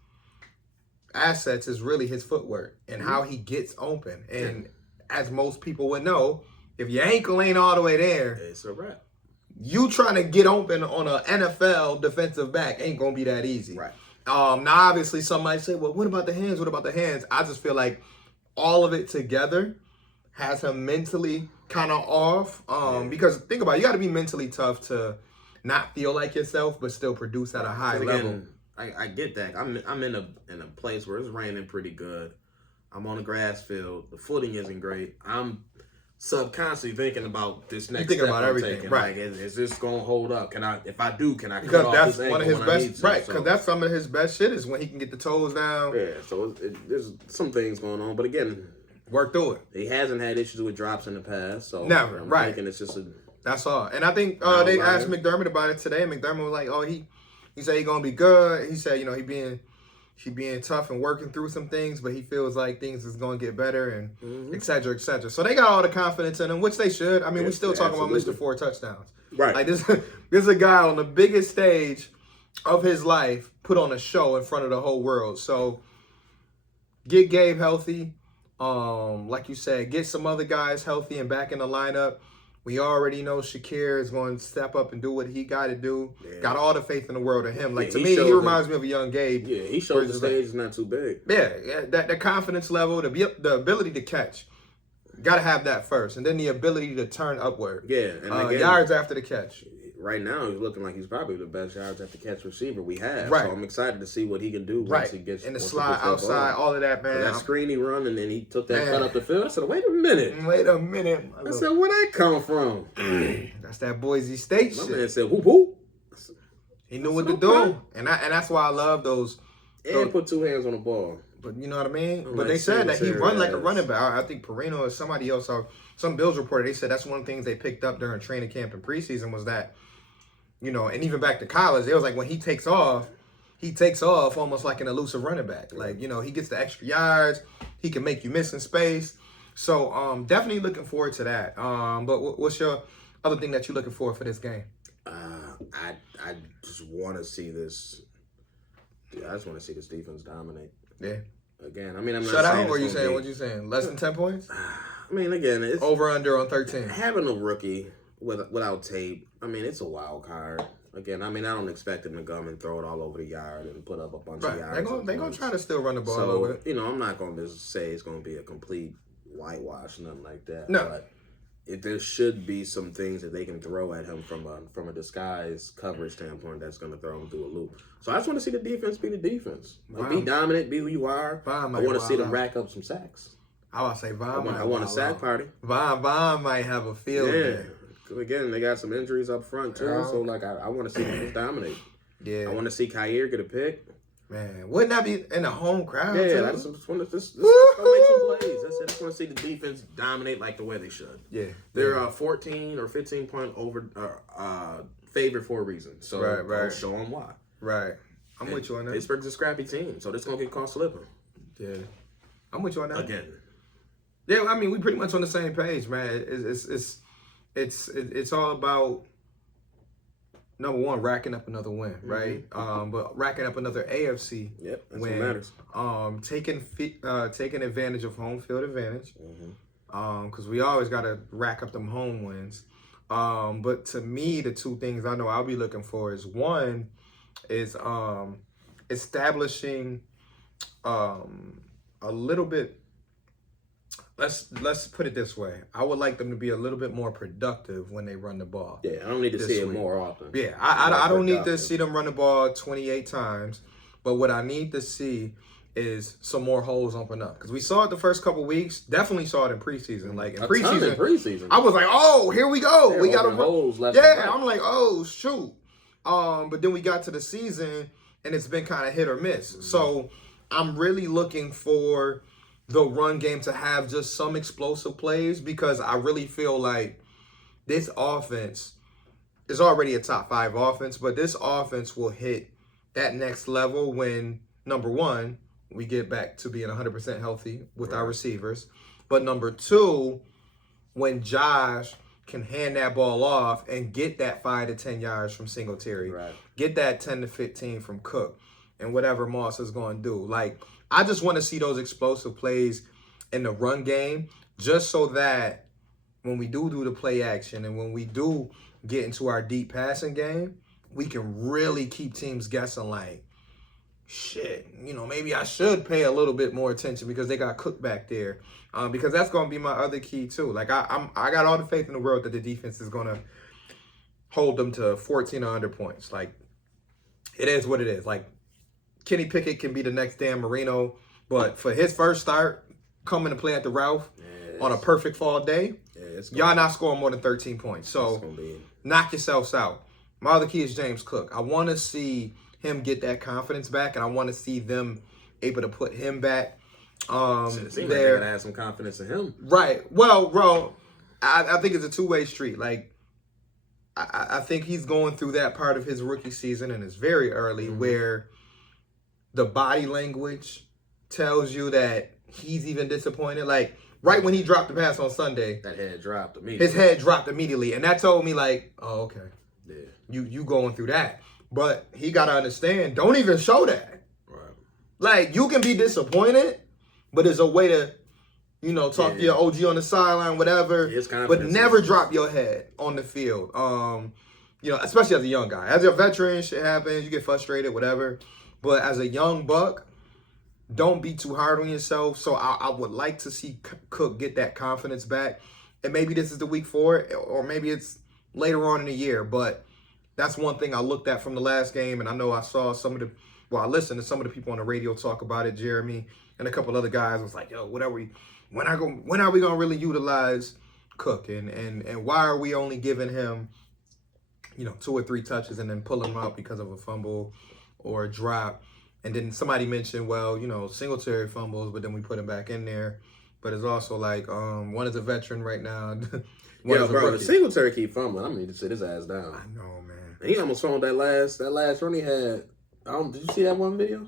assets is really his footwork and how he gets open. And as most people would know, if your ankle ain't all the way there, it's a wrap. You trying to get open on an NFL defensive back ain't going to be that easy. Right. Now, obviously, some might say, well, what about the hands? What about the hands? I just feel like all of it together has him mentally kind of off. Because think about it, you got to be mentally tough to not feel like yourself, but still produce at a high level. I get that. I'm in a place where it's raining pretty good. I'm on a grass field. The footing isn't great. I'm subconsciously thinking about this next step I'm everything. Taking. Right. Like, is this going to hold up? If I do, can I because cut off that's this one of his best, right? Because So, that's some of his best shit is when he can get the toes down. Yeah, so there's some things going on, but again, work through it. He hasn't had issues with drops in the past, so never. I'm right. thinking it's just that's all. And I think they asked McDermott about it today. McDermott was like, "Oh, he said he's gonna be good." He said, he being tough and working through some things, but he feels like things is going to get better and et cetera, et cetera. So they got all the confidence in him, which they should. I mean, we're still talking about Mr. 4 touchdowns. Right. Like this is a guy on the biggest stage of his life put on a show in front of the whole world. So get Gabe healthy. Like you said, get some other guys healthy and back in the lineup. We already know Shakir is going to step up and do what he got to do. Yeah. Got all the faith in the world of him. Like, to me, he reminds me of a young Gabe. Yeah, he showed the stage is not too big. Yeah, that confidence level, the ability to catch. Got to have that first. And then the ability to turn upward. Yeah. And again, yards after the catch. Right now, he's looking like he's probably the best yards after catch receiver we have. Right. So I'm excited to see what he can do once he gets in the slide outside, all of that, man. That screen he run, and then he took that cut up the field. I said, wait a minute. I said, where that come from? That's that Boise State shit. My man said, whoop, whoop. He knew what to do, and that's why I love those. And put two hands on the ball. But you know what I mean? Like But they said that he run like a Singletary running back. I think Perino or somebody else, or some Bills reporter, they said that's one of the things they picked up during training camp and preseason was that, you know, and even back to college, it was like when he takes off almost like an elusive running back. Like, you know, he gets the extra yards. He can make you miss in space. So definitely looking forward to that. But what's your other thing that you're looking for this game? I just want to see this. I just want to see this defense dominate. Yeah. Again, I mean, I'm not shut saying out. Or you saying be, what you saying? Less than 10 points? I mean, again, it's over under on 13. Having a rookie without tape. I mean, it's a wild card. Again, I mean, I don't expect him to come and throw it all over the yard and put up a bunch of yards. They're gonna try to still run the ball a little bit. You know, I'm not going to say it's going to be a complete whitewash, nothing like that. No. But there should be some things that they can throw at him from a disguise coverage standpoint that's going to throw him through a loop. So I just want to see the defense be the defense. Like, be dominant, be who you are. I want to see them rack up some sacks. I want to say Von. I want a sack party. Von might have a field day. Again, they got some injuries up front too, so like I want to see them dominate. Yeah, I want to see Kyer get a pick. Man, wouldn't that be in the home crowd? Yeah, I just want to make some plays. That's it. I just want to see the defense dominate like the way they should. Yeah, they're 14 or 15 point over favored for a reason. So right. Show them why. Right, I'm with you on that. Pittsburgh's a scrappy team, so this gonna get caught slipping. Yeah, I'm with you on that. Again. Yeah, I mean we pretty much on the same page, man. It's all about number one, racking up another win, right? But racking up another AFC win. What matters. Taking advantage of home field advantage, because we always got to rack up them home wins. But to me, the two things I know I'll be looking for is one is establishing a little bit. Let's put it this way. I would like them to be a little bit more productive when they run the ball. Yeah, I don't need to see it more often. Yeah, I don't need to see them run the ball 28 times. But what I need to see is some more holes open up. Because we saw it the first couple weeks. Definitely saw it in preseason. Like in preseason, I was like, oh, here we go. We got holes left. Yeah, I'm like, oh, shoot. But then we got to the season, and it's been kind of hit or miss. So I'm really looking for the run game to have just some explosive plays, because I really feel like this offense is already a top 5 offense, but this offense will hit that next level when, number one, we get back to being 100% healthy with our receivers. But number two, when Josh can hand that ball off and get that 5 to 10 yards from Singletary, get that 10 to 15 from Cook, and whatever Moss is going to do. Like, I just want to see those explosive plays in the run game, just so that when we do the play action and when we do get into our deep passing game, we can really keep teams guessing like, shit, you know, maybe I should pay a little bit more attention because they got Cook back there. Because that's going to be my other key too. Like, I got all the faith in the world that the defense is going to hold them to 14 or under points. Like, it is what it is. Like, Kenny Pickett can be the next Dan Marino, but for his first start, coming to play at the Ralph on a perfect fall day, y'all not scoring more than 13 points. So knock yourselves out. My other key is James Cook. I want to see him get that confidence back, and I want to see them able to put him back it seems like they're going to have some confidence in him. Right. Well, bro, I think it's a two-way street. Like, I think he's going through that part of his rookie season, and it's very early, where the body language tells you that he's even disappointed. Like, right when he dropped the pass on Sunday, that head dropped immediately. His head dropped immediately, and that told me like, oh, okay, yeah, you going through that. But he got to understand, don't even show that. Right. Like, you can be disappointed, but there's a way to, you know, talk to your OG on the sideline, whatever, but never drop your head on the field. You know, especially as a young guy. As a veteran, shit happens, you get frustrated, whatever. But as a young buck, don't be too hard on yourself. So I would like to see Cook get that confidence back. And maybe this is the week for it, or maybe it's later on in the year. But that's one thing I looked at from the last game. And I know I saw I listened to some of the people on the radio talk about it. Jeremy and a couple other guys was like, yo, when are we going to really utilize Cook? And why are we only giving him, 2 or 3 touches and then pull him out because of a fumble or a drop. And then somebody mentioned, well, Singletary fumbles, but then we put him back in there. But it's also like one is a veteran right now. Yo, bro, the Singletary keep fumbling. I'm gonna need to sit his ass down. I know, man. And he almost fumbled that last run he had. Did you see that one video?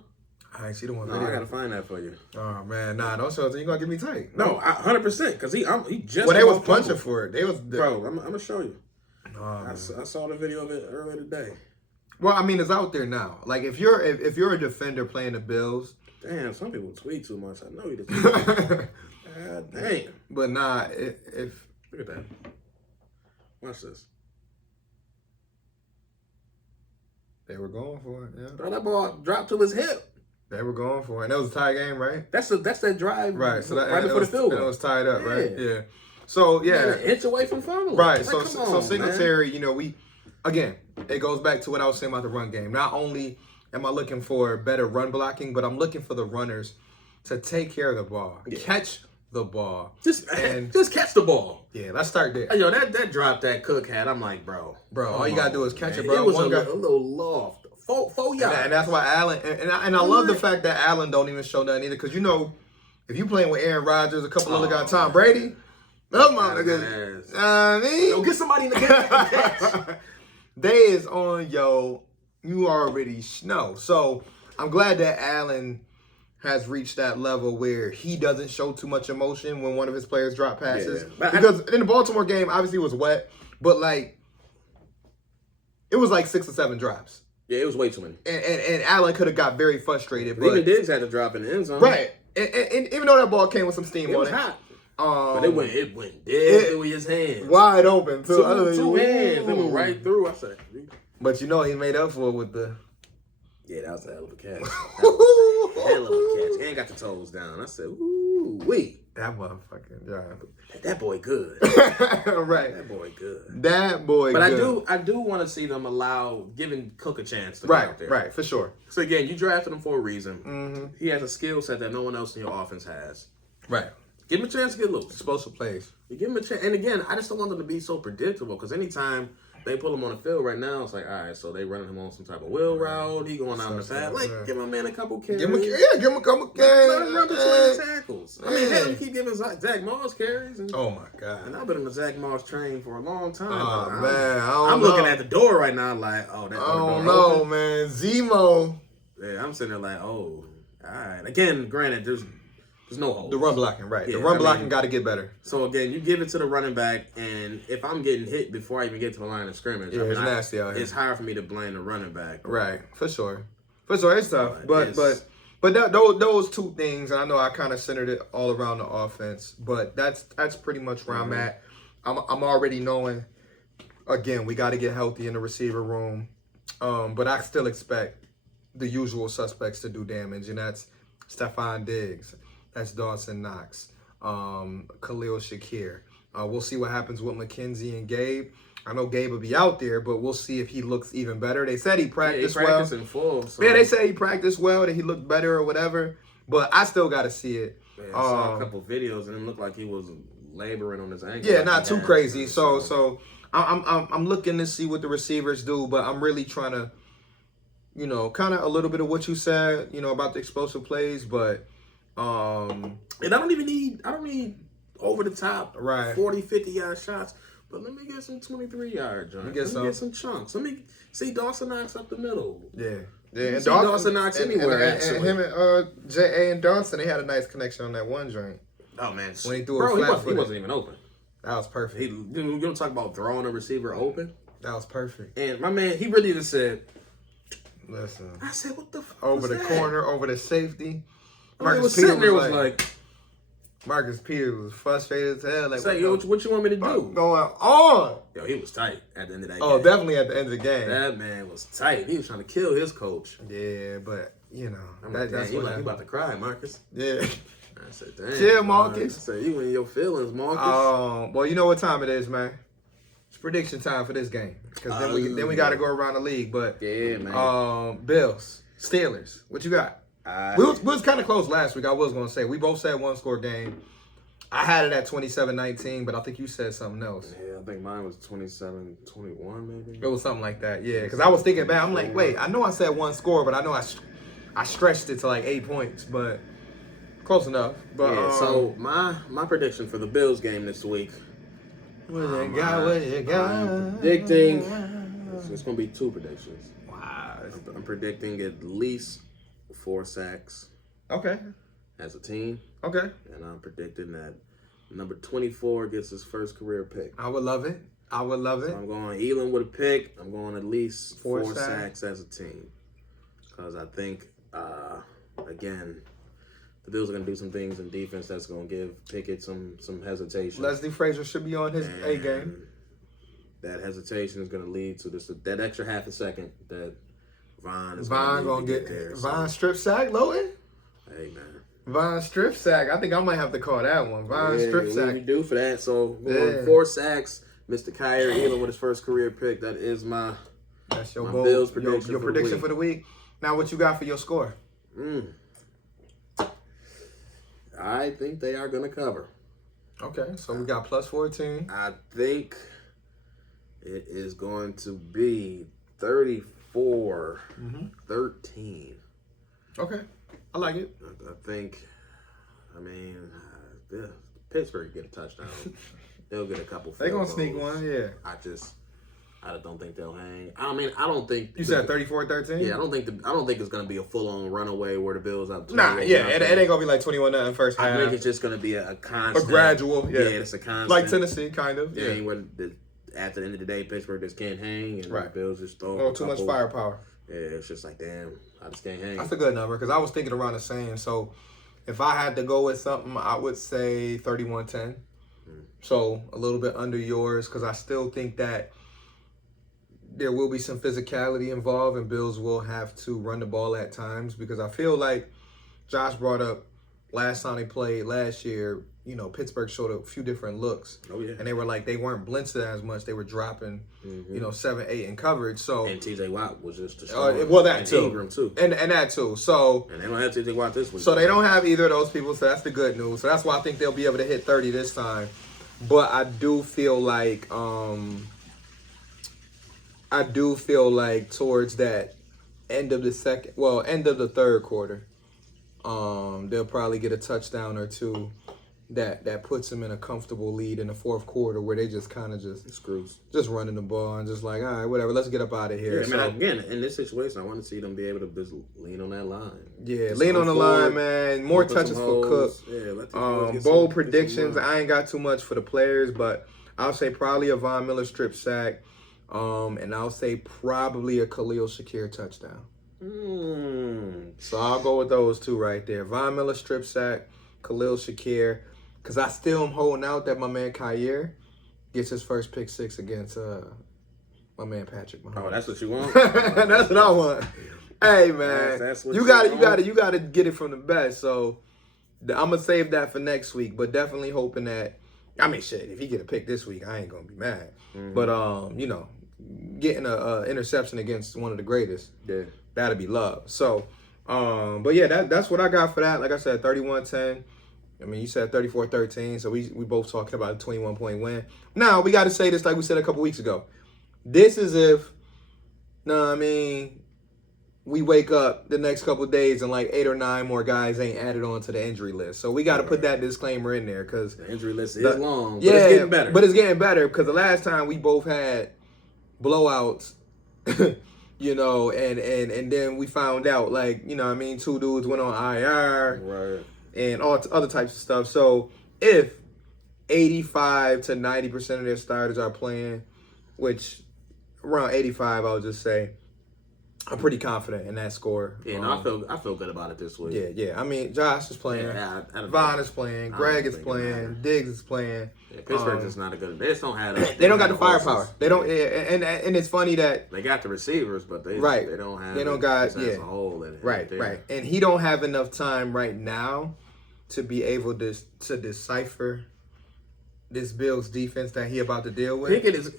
I ain't see the one No, video. I gotta find that for you. Oh man, nah, don't show it. You gonna get me tight? No, 100%. Because he just. Well, they was punching for it. They was. Bro, I'm gonna show you. Oh, I saw the video of it earlier today. Well, I mean, it's out there now. Like if you're a defender playing the Bills. Damn, some people tweet too much. I know you just. God damn. But nah, if look at that. Watch this. They were going for it, yeah. Bro, that ball dropped to his hip. They were going for it. And that was a tie game, right? That's that drive. Right. So right before the field goal. It was tied up, right? Yeah. So yeah, an inch away from fumbling. Right. Like, So Singletary, it goes back to what I was saying about the run game. Not only am I looking for better run blocking, but I'm looking for the runners to take care of the ball, catch the ball, just catch the ball. Yeah, let's start there. Yo, that drop that Cook had, I'm like, bro, all you gotta do is catch it, bro. It was a little loft, 4 yards, and that's why Allen. And I love the fact that Allen don't even show nothing either, because if you playing with Aaron Rodgers, a couple other guys, Tom Brady, those motherfuckers. Yo, get somebody in the game. They is on you already know. So I'm glad that Allen has reached that level where he doesn't show too much emotion when one of his players drop passes. Yeah. Because in the Baltimore game, obviously it was wet, but it was 6 or 7 drops. Yeah, it was way too many. And Allen could have got very frustrated. But even Diggs had to drop in the end zone. Right. And even though that ball came with some steam on it. It was hot. But it went dead through his hands. Wide open, too. Two hands. It went right through. I said. But he made up for it with the... Yeah, that was a hell of a catch. Hell of a catch. And got the toes down. I said, ooh, wee. That motherfucking job. That boy good. Right. That boy good. That boy but good. I do want to see them giving Cook a chance to go out there. Right, for sure. So again, you drafted him for a reason. Mm-hmm. He has a skill set that no one else in your offense has. Right. Give him a chance to get loose. Explosive plays. You give him a chance. And again, I just don't want them to be so predictable, because anytime they pull him on the field right now, it's like, all right, so they running him on some type of wheel route. He going out on the side. Give my man a couple carries. Give him a couple carries. Let him run between the tackles. I mean, hell, you keep giving Zach Moss carries. Oh, my God. And I've been in the Zach Moss train for a long time. Oh, man. I'm looking at the door right now like, oh, that door I don't know, man. Zemo. Yeah, I'm sitting there like, oh, all right. Again, granted, there's no hold. The run blocking, right. Yeah, the run blocking got to get better. So, again, you give it to the running back, and if I'm getting hit before I even get to the line of scrimmage, it's nasty out here. It's hard for me to blame the running back. Right, for sure. It's tough. But those two things, and I know I kind of centered it all around the offense, but that's pretty much where I'm at. I'm already knowing, again, we got to get healthy in the receiver room, but I still expect the usual suspects to do damage, and that's Stephon Diggs. That's Dawson Knox, Khalil Shakir. We'll see what happens with McKenzie and Gabe. I know Gabe will be out there, but we'll see if he looks even better. They said he practiced well. In full, so. Yeah, they said he practiced well, that he looked better or whatever. But I still got to see it. Yeah, I saw a couple videos, and it looked like he was laboring on his ankle. Yeah, not too crazy. So I'm looking to see what the receivers do, but I'm really trying to, kind of a little bit of what you said, about the explosive plays, but. And I don't need over the top 40, 50 yard shots, but let me get some 23-yard joints. Let me get some chunks. Let me see Dawson Knox up the middle. Yeah. And Dawson Knox anywhere. And him and J.A. and Dawson, they had a nice connection on that one joint. Oh man, when he threw it flat, he wasn't even open. That was perfect. You don't talk about throwing a receiver open. That was perfect. And my man, he really just said, "Listen." I said, "What the fuck?" Over the corner, over the safety. Marcus Peters was like, Marcus Peters was frustrated as hell. Like, say, what you want me to do? Going on. Yo, he was tight at the end of that game. Oh, definitely at the end of the game. That man was tight. He was trying to kill his coach. Yeah, but, that's what he about to cry, Marcus. Yeah. I said, damn. Chill, Marcus. I said, you in your feelings, Marcus. Well, you know what time it is, man. It's prediction time for this game. Because then we got to go around the league. But, yeah, man. Bills, Steelers, what you got? We was kind of close last week. I was going to say we both said 1-score game. I had it at 27-19, but I think you said something else. Yeah, I think mine was 27-21 maybe. It was something like that, yeah. Because I was thinking back, I'm like, wait, I know I said one score, but I know I stretched it to like 8 points, but close enough. But Yeah, so my prediction for the Bills game this week. What you got? I'm predicting. It's going to be 2 predictions. Wow. I'm predicting at least 4 sacks Okay. as a team. Okay. And I'm predicting that number 24 gets his first career pick. I would love it. I would love it. So I'm going Elam with a pick. I'm going at least 4 4 sacks as a team. Because I think, again, the Bills are going to do some things in defense that's going to give Pickett some hesitation. Leslie Frazier should be on his A game. That hesitation is going to lead to that extra half a second that Von is Von get there. Von strip sack, Logan? Hey, man. Von strip sack. I think I might have to call that one. Von strip sack. We do for that. So, going 4 sacks. Mr. Kyer Elam with his first career pick. That is That's your my Bills prediction, your prediction for the week. Now, what you got for your score? I think they are going to cover. Okay, so we got plus 14. I think it is going to be 34-13. Okay, I like it. I think, Pittsburgh get a touchdown. They'll get a couple. They're going to sneak one, yeah. I don't think they'll hang. I don't think you said 34-13. Yeah, I don't think it's gonna be a full on runaway where the Bills up. Nah, yeah, it ain't gonna be like 21-0 first half. I think it's just gonna be a constant, a gradual. Yeah, it's a constant, like Tennessee, kind of. Yeah, where at the end of the day, Pittsburgh just can't hang, and the Bills just throw too much firepower. Yeah, it's just like, damn, I just can't hang. That's a good number because I was thinking around the same. So if I had to go with something, I would say 31-10. So a little bit under yours because I still think that there will be some physicality involved and Bills will have to run the ball at times because I feel like Josh brought up last time they played last year, Pittsburgh showed a few different looks. Oh, yeah. And they were blitzing as much. They were dropping, 7-8 in coverage. So and TJ Watt was just that too. Ingram too. And that too. So and they don't have TJ Watt this week. So they don't have either of those people, so that's the good news. So that's why I think they'll be able to hit 30 this time. But I do feel like towards that end of the third quarter, they'll probably get a touchdown or two that puts them in a comfortable lead in the fourth quarter where they just kind of just running the ball and just like, all right, whatever, let's get up out of here. Yeah, again, in this situation, I want to see them be able to just lean on that line. Yeah, just lean on the line, man. More touches for Cook. Yeah, bold predictions. I ain't got too much for the players, but I'll say probably a Von Miller strip sack. And I'll say probably a Khalil Shakir touchdown. So I'll go with those two right there. Von Miller strip sack, Khalil Shakir. Because I still am holding out that my man Kyer gets his first pick 6 against my man Patrick Mahomes. Oh, that's what you want? That's what I want. Hey man, that's what you gotta get it from the best. So I'm gonna save that for next week. But definitely hoping that, if he get a pick this week, I ain't gonna be mad. But getting a interception against one of the greatest, that'd be love. So, but yeah, that's what I got for that. Like I said, 31-10. You said 34-13, so we both talking about a 21-point win. Now, we got to say this like we said a couple weeks ago. This is if, we wake up the next couple of days and like 8 or 9 more guys ain't added on to the injury list. So we got to put that disclaimer in there because the injury list is long, but it's getting better. But it's getting better because the last time we both had blowouts, and then we found out 2 dudes went on IR. Right. And all other types of stuff. So if 85 to 90% of their starters are playing, which around 85, I'll just say, I'm pretty confident in that score. Yeah, I feel good about it this week. Yeah. Josh is playing. Von is playing. Greg is playing. Diggs is playing. Yeah, Pittsburgh is not a good. They just don't have. They don't got the firepower. They don't. And it's funny that they got the receivers, but they don't have. They don't got a hole in it. Right. And he don't have enough time right now to be able to decipher this Bills defense that he about to deal with. Pickett is.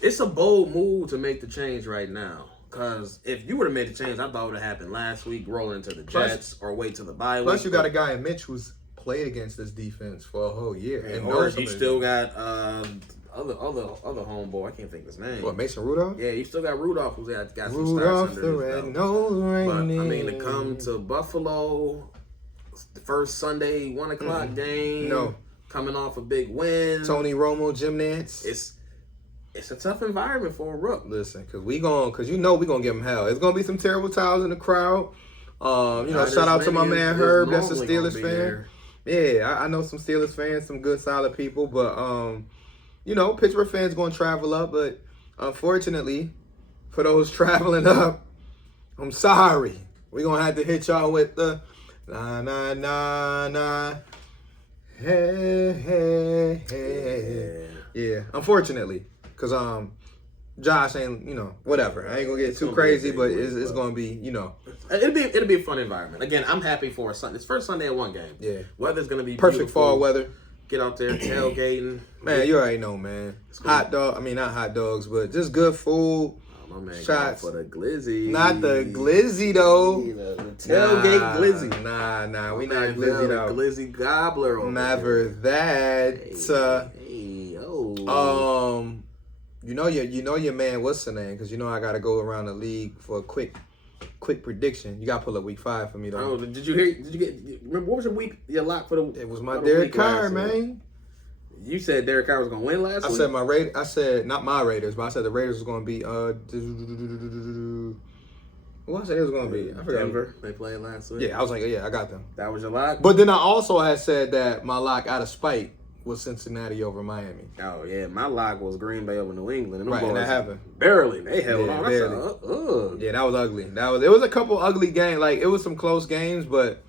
It's a bold move to make the change right now. Because if you would have made the change, I thought it would have happened last week, roll into the Jets, or wait till the bye week. Plus, you got a guy in Mitch who's played against this defense for a whole year. And knows you some of still them. got other homeboy. I can't think of his name. What, Mason Rudolph? Yeah, you still got Rudolph, who's got some Rudolph stats the under his red belt. nose But I ring. mean, to come to Buffalo, the first Sunday 1 o'clock game. No. Coming off a big win. Tony Romo, Jim Nance. It's a tough environment for a rook. Listen, because we gonna give him hell. It's gonna be some terrible tiles in the crowd. Shout out to my man Herb. That's a Steelers fan. Yeah, I know some Steelers fans, some good solid people, but Pittsburgh fans gonna travel up. But unfortunately, for those traveling up, I'm sorry. We gonna have to hit y'all with the na na na na. Hey, hey, hey. Yeah, unfortunately. Because Josh ain't, whatever. I ain't going to get too crazy, but it's going to be, It'll be a fun environment. Again, I'm happy for a Sunday. It's first Sunday at one game. Yeah. Weather's going to be perfect beautiful. fall weather. Get out there tailgating. Man, you already know, man. Not hot dogs, but just good food. My man shots for the glizzy. Not the glizzy, though. The tailgate glizzy. Nah. We not glizzy, though. Glizzy gobbler. Never that. You know your man, what's the name? Because I got to go around the league for a quick prediction. You got to pull up week 5 for me, though. Oh, did you remember what was your lock for the? It was my Derek Carr, man. You said Derek Carr was going to win last week? I said not my Raiders, but I said the Raiders was going to be what I said it was going to be? I forgot. Denver. They played last week. Yeah, I was like, yeah, I got them. That was your lock? But then I also had said that my lock out of spite was Cincinnati over Miami. Oh, yeah. My lock was Green Bay over New England. Right, and that happened. Barely. They held on. Barely. Yeah, that was ugly. It was a couple ugly games. Like, it was some close games, but,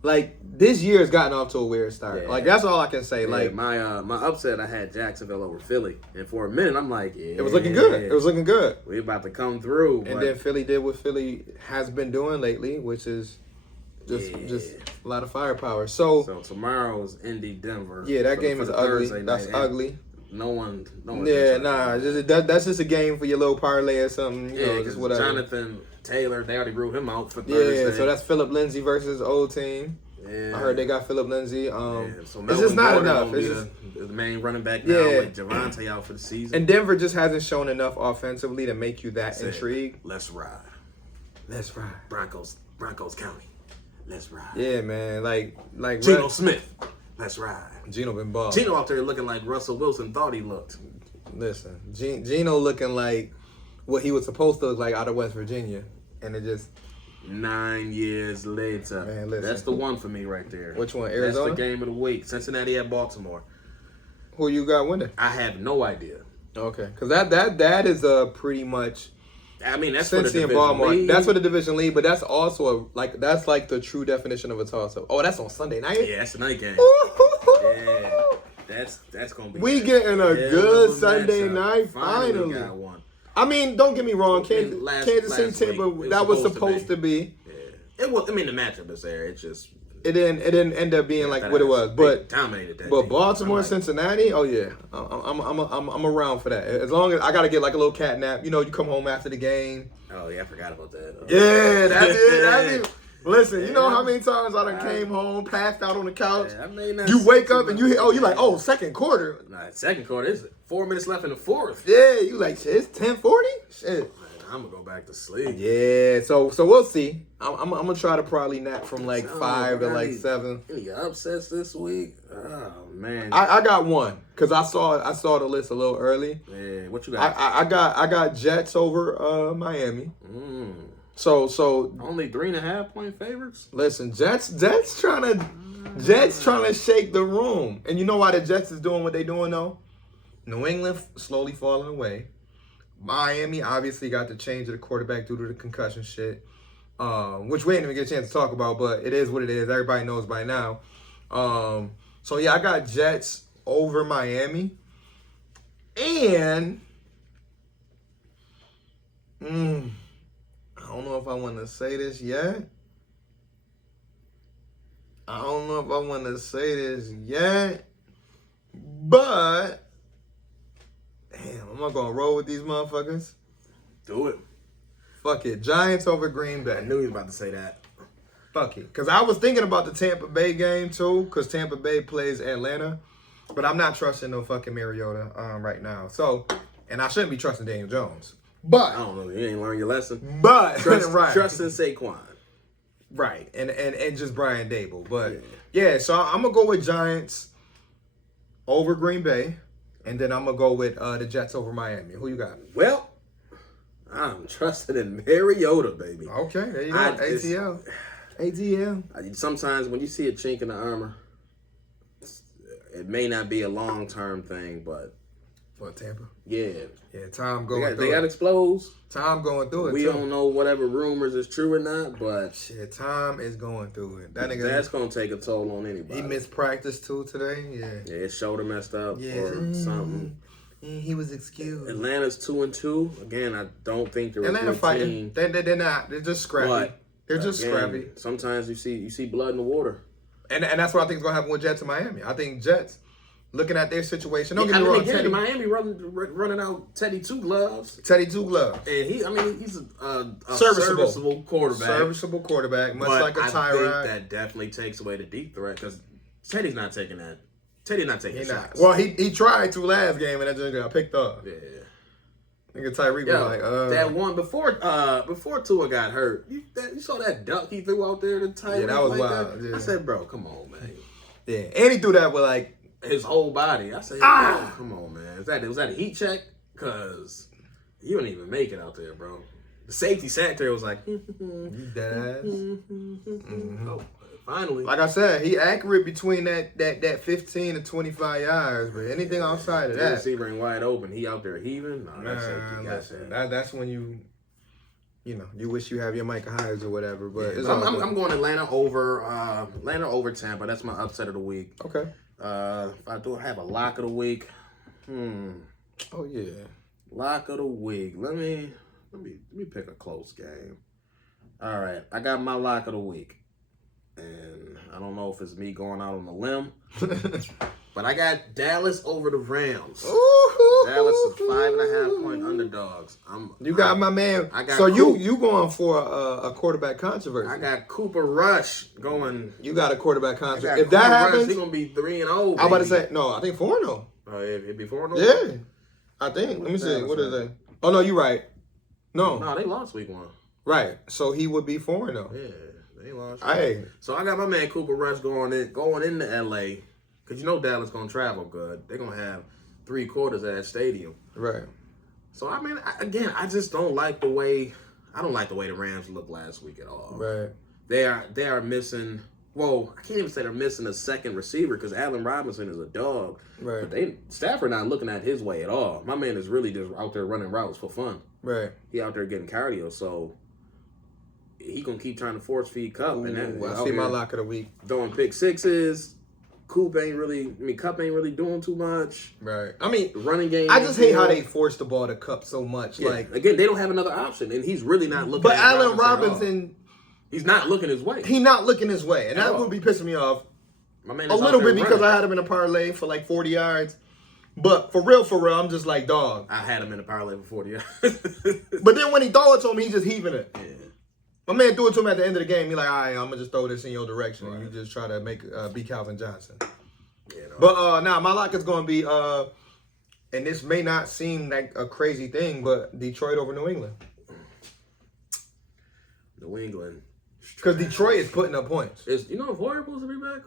like, this year has gotten off to a weird start. Yeah. Like, that's all I can say. Yeah, like my upset, I had Jacksonville over Philly. And for a minute, I'm like, yeah. It was looking good. We about to come through. And then Philly did what Philly has been doing lately, which is just a lot of firepower. So tomorrow's Indy Denver. Yeah, that game is ugly. That's ugly. No one. Yeah, nah. That's just a game for your little parlay or something. Just whatever. Jonathan Taylor, they already ruled him out for Thursday. Yeah, so that's Philip Lindsay versus old team. Yeah. I heard they got Philip Lindsay. So it's just not enough. It's just the main running back now with Javonte out for the season. And Denver just hasn't shown enough offensively to make you that intrigued. Let's ride. Broncos County. Let's ride. Yeah, man. Like Geno Smith. Let's ride. Geno been balling. Geno out there looking like Russell Wilson thought he looked. Listen, Geno looking like what he was supposed to look like out of West Virginia, and it just 9 years later. Man, listen. That's the one for me right there. Which one? Arizona? That's the game of the week. Cincinnati at Baltimore. Who you got winning? I have no idea. Okay, because that is pretty much. I mean, that's Cincy for the division Baltimore. lead. That's for the division lead, but that's also that's like the true definition of a toss-up. Oh, that's on Sunday night. Yeah, that's the night game. Yeah, that's gonna be. We getting a good Sunday night. Finally, got one. I mean, don't get me wrong. Kansas City, week, Tampa, that was supposed to be. Yeah, it was. I mean, the matchup is there. It just. It didn't end up being like what it was, but dominated that. But Baltimore, Cincinnati, oh yeah, I'm around for that. As long as I gotta get like a little cat nap, you come home after the game. Oh yeah, I forgot about that. Yeah, that's it. Listen, you know how many times I done came home, passed out on the couch. Yeah, you wake up and you're like, oh, second quarter. Nah, second quarter is 4 minutes left in the fourth. Yeah, you like shit. It's 10:40. Shit. I'm gonna go back to sleep. Yeah, so we'll see. I'm gonna try to probably nap from like 5 to like 7. Any upsets this week? Oh man, I got one because I saw the list a little early. Yeah, what you got? I got Jets over Miami. So only 3.5 point favorites. Listen, Jets trying to shake the room, and you know why the Jets is doing what they doing though? New England slowly falling away. Miami obviously got the change of the quarterback due to the concussion shit, which we didn't even get a chance to talk about, but it is what it is. Everybody knows by now. So yeah, I got Jets over Miami, and I don't know if I want to say this yet. But damn, am I gonna roll with these motherfuckers? Do it. Fuck it. Giants over Green Bay. I knew he was about to say that. Fuck it. Because I was thinking about the Tampa Bay game, too, because Tampa Bay plays Atlanta. But I'm not trusting no fucking Mariota right now. So, and I shouldn't be trusting Daniel Jones. But I don't know. You ain't learned your lesson. But Trust in Saquon. Right. And just Brian Dable. But yeah, so I'm gonna go with Giants over Green Bay. And then I'm gonna go with the Jets over Miami. Who you got? Well, I'm trusting in Mariota, baby. Okay, there you go. ATL. Sometimes when you see a chink in the armor, it may not be a long-term thing, but For Tampa. yeah, time going through they got exposed. Time going through it. We too. don't know whatever rumors is true or not, but shit, time is going through it. That nigga, that's gonna take a toll on anybody. He missed practice too today. Yeah, his shoulder messed up or something. He was excused. Atlanta's 2-2. Again, I don't think they're Atlanta a good fighting. team. They're not. They're just scrappy. But, they're just scrappy. Sometimes you see blood in the water. And that's what I think is gonna happen with Jets in Miami. I think Jets, looking at their situation, don't get me wrong. Teddy, Miami running out Teddy Two Gloves. Teddy Two Gloves. And he's a serviceable quarterback. Serviceable quarterback, much like a Tyrod. I think that definitely takes away the deep threat because Teddy's not taking that. Teddy's not taking shots. Well, he tried to last game and that just got picked up. Yeah. Nigga Tyreek was like, that one before Tua got hurt. You saw that duck he threw out there to Tyreek? Yeah, that was wild. Yeah. I said, bro, come on, man. Yeah, and he threw that with like his whole body. I said, bro, come on, man. Was that a heat check? Cause you didn't even make it out there, bro. The safety sat there was like, you dead ass. Oh, finally. Like I said, he accurate between that 15 to 25 yards, but anything outside of that, receiver ain't wide open. He out there heaving. No, that's when you wish you have your Micah Hydes or whatever. But it's I'm going Atlanta over Tampa. That's my upset of the week. Okay. If I do have a lock of the week, oh yeah, lock of the week. Let me pick a close game. All right, I got my lock of the week. And I don't know if it's me going out on a limb, but I got Dallas over the Rams. Dallas is 5.5 point underdogs. You got my man. You going for a quarterback controversy? I got Cooper Rush going. You got a quarterback controversy. If that happens, he's gonna be 3-0. I'm about to say no. I think 4-0. It'd be 4-0. Yeah, I think. Let me see. What is it? Oh no, you're right. No, they lost week 1. Right, so he would be 4-0. Yeah. They lost. Hey. So I got my man Cooper Rush going into LA, because Dallas gonna travel good. They're gonna have 3 quarters at that stadium. Right. So I mean, I just don't like the way the Rams looked last week at all. Right. They are missing. Well, I can't even say they're missing a second receiver because Allen Robinson is a dog. Right. But Stafford not looking at his way at all. My man is really just out there running routes for fun. Right. He out there getting cardio. So he gonna keep trying to force feed Kupp, and I see my lock of the week. Throwing pick sixes. Kupp ain't really doing too much. Right. I mean, the running game. I just hate how they force the ball to Kupp so much. Yeah. Like again, they don't have another option, and he's really not looking. But Allen Robinson, he's not looking his way. He's not looking his way, and that would be pissing me off. My man a little bit because I had him in a parlay for like 40 yards. But for real, I'm just like, dog. I had him in a parlay for 40 yards. But then when he throw it to him, he's just heaving it. Yeah. My man threw it to him at the end of the game. He's like, all right, I'm going to just throw this in your direction. Right. And you just try to be Calvin Johnson. Yeah, no. But now my lock is going to be, and this may not seem like a crazy thing, but Detroit over New England. New England. Because Detroit is putting up points. If Hoyer supposed to be back?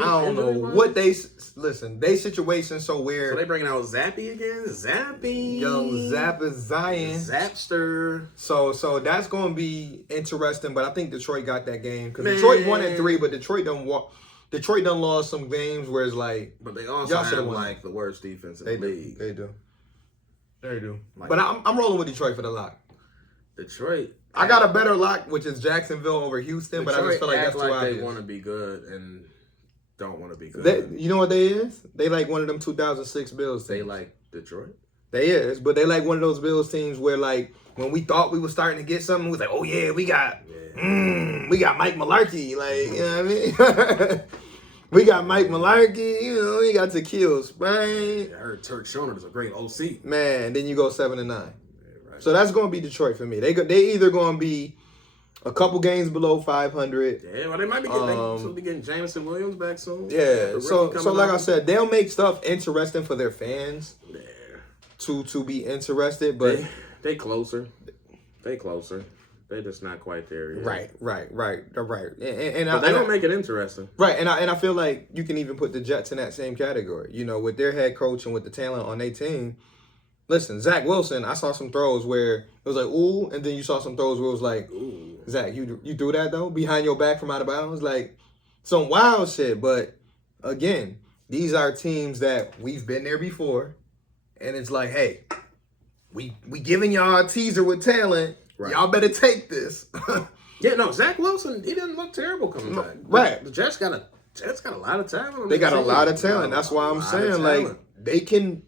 I don't know what they situation so weird. So they bringing out Zappy again? Zappy. Yo, Zap is Zion. Zapster. So that's going to be interesting, but I think Detroit got that game. Because Detroit 1-3, but Detroit done lost some games where it's like. But they also have like the worst defense in the league. They do. Like, but I'm rolling with Detroit for the lock. Detroit. I got a better lock, which is Jacksonville over Houston, but I just feel like that's too obvious. They want to be good and don't want to be good. You know what they is? They like one of them 2006 Bills teams. They like Detroit? They is, but they like one of those Bills teams where like when we thought we were starting to get something, we was like, oh yeah, we got Mike Mularkey. Like, you know what I mean? We got Mike Mularkey, we got Tequila Spain. I heard Turk Schoner is a great OC. Man, then you go 7-9. So that's going to be Detroit for me. They either going to be a couple games below 500. Yeah, well, they might be getting Jameson Williams back soon. Yeah, so like I said, they'll make stuff interesting for their fans. Yeah. To be interested, but they closer. They're just not quite there yet. Right. And but they don't make it interesting. Right, and I feel like you can even put the Jets in that same category. You know, with their head coach and with the talent on their team. Listen, Zach Wilson, I saw some throws where it was like, ooh, and then you saw some throws where it was like, ooh, Zach, you do that though? Behind your back from out of bounds? Like, some wild shit. But, again, these are teams that we've been there before. And it's like, hey, we giving y'all a teaser with talent. Right. Y'all better take this. Yeah, no, Zach Wilson, he didn't look terrible coming back. Right. The Jets got a lot of talent. They got a lot of talent. That's why I'm saying, like, they can...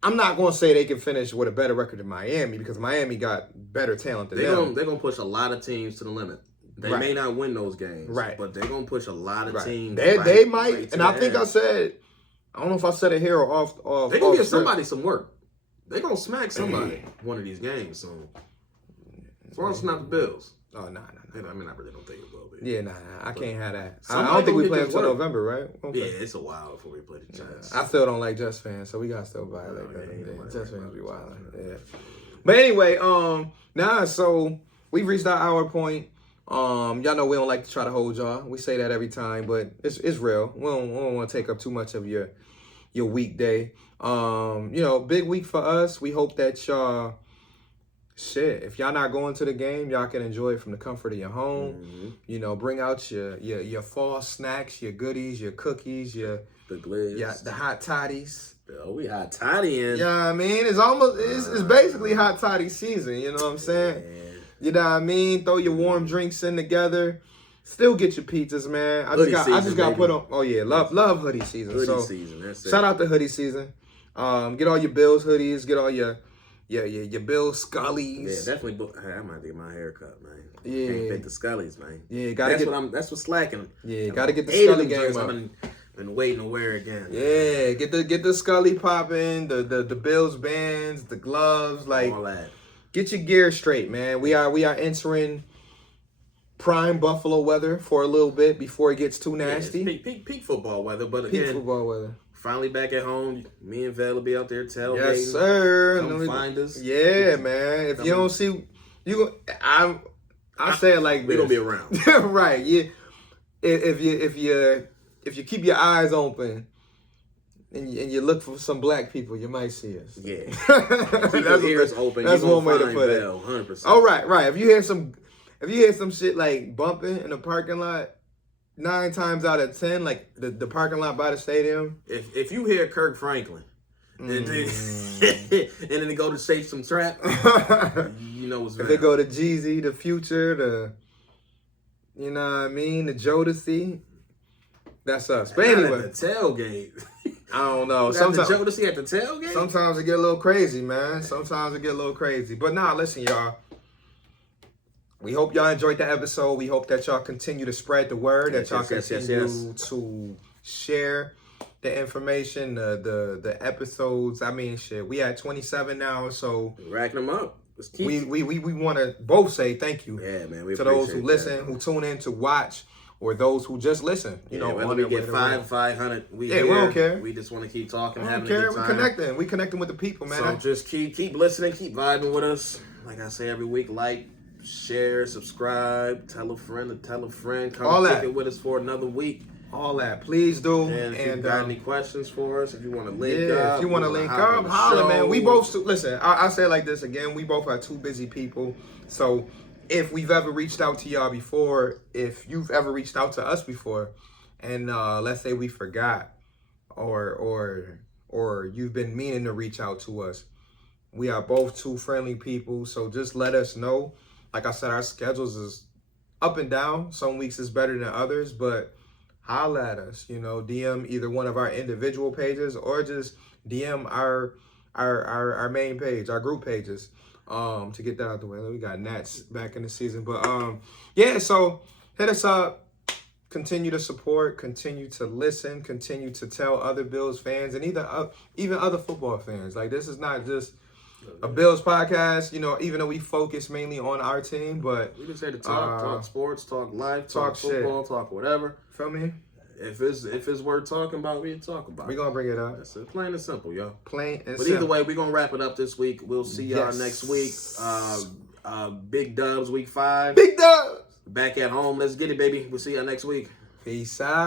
I'm not going to say they can finish with a better record than Miami because Miami got better talent than them. They're going to push a lot of teams to the limit. They may not win those games, but they're going to push a lot of teams. They might, and I think I said, I don't know if I said it here or off. They're going to give somebody some work. They're going to smack somebody one of these games soon. As long as it's not the Bills. Oh, nah. I mean, I really don't think it will be. Yeah, I can't have that. I don't think we play until November, right? Okay. Yeah, it's a while before we play the Jets. I still don't like Jets fans, so we got to still violate that. Jets fans be wild. Yeah. But anyway, so we've reached our hour point. Y'all know we don't like to try to hold y'all. We say that every time, but it's real. We don't want to take up too much of your weekday. Big week for us. We hope that y'all... Shit, if y'all not going to the game, y'all can enjoy it from the comfort of your home. Mm-hmm. You know, bring out your fall snacks, your goodies, your cookies, the glizz, the hot toddies. Oh, we hot toddying. Yeah, I mean, it's basically hot toddy season. You know what I'm saying? Yeah. You know what I mean? Throw your warm drinks in together. Still get your pizzas, man. I just got put on. Oh yeah, love hoodie season. Hoodie season. That's it. Shout out to hoodie season. Get all your Bills hoodies. Get all your Bill Scullies. Yeah, definitely. I might get my hair cut, man. Yeah, can't fit the Scullies, man. Yeah, that's what's slacking. Yeah, gotta get the Scully game up. I've been waiting to wear again. Yeah, get the Scully popping, the Bills bands, the gloves, like all that. Get your gear straight, man. We are entering prime Buffalo weather for a little bit before it gets too nasty. Yeah, peak football weather, but again, peak football weather. Finally back at home. Me and Val will be out there tailgating. Yes, sir. Come find us. Yeah, man. If you don't see, I say it like this. We're gonna be around. Right. Yeah. If you keep your eyes open and you look for some black people, you might see us. Yeah. Keep your ears open. That's one way to put it. 100%. Oh, right. If you hear some shit like bumping in the parking lot, 9 times out of 10, like the parking lot by the stadium. If you hear Kirk Franklin and then they go to Shake Some Trap, you know what's if they go to Jeezy, the Future, you know what I mean, the Jodeci, that's us. But anyway, at the tailgate. I don't know. Sometimes Jodeci at the tailgate. Sometimes it get a little crazy, man. But nah, listen, y'all. We hope y'all enjoyed the episode. We hope that y'all continue to spread the word, that y'all continue to share the information, the episodes. I mean, shit, we at 27 now, so racking them up. We want to both say thank you. Yeah, man. To those who listen, who tune in to watch, or those who just listen. You know, whether we get 500, we don't care. We just want to keep talking, having a good time. We connecting with the people, man. So just keep listening, keep vibing with us. Like I say every week, like, share, subscribe, tell a friend, come kick it with us for another week. All that, please do. And if you've got any questions for us, if you want to link up, if you want to link up, holla, man. We both listen. I say it like this again. We both are two busy people, so if we've ever reached out to y'all before, if you've ever reached out to us before, and let's say we forgot, or you've been meaning to reach out to us, we are both two friendly people. So just let us know. Like I said, our schedules is up and down. Some weeks is better than others, but holla at us. You know, DM either one of our individual pages or just DM our main page, our group pages, to get that out the way. We got Nats back in the season, but so hit us up. Continue to support. Continue to listen. Continue to tell other Bills fans and even other football fans. Like, this is not just a Bills podcast. You know, even though we focus mainly on our team, but We just here to talk sports, talk life, talk shit. football, talk whatever. Feel me? If it's worth talking about, we talk about. We gonna bring it up. That's it. Plain and simple, yo. Plain and But simple. either way, we're gonna wrap it up this week. We'll see y'all Yes. next week. Big Dubs week 5. Big Dubs. Back at home. Let's get it, baby. We'll see y'all next week. Peace out.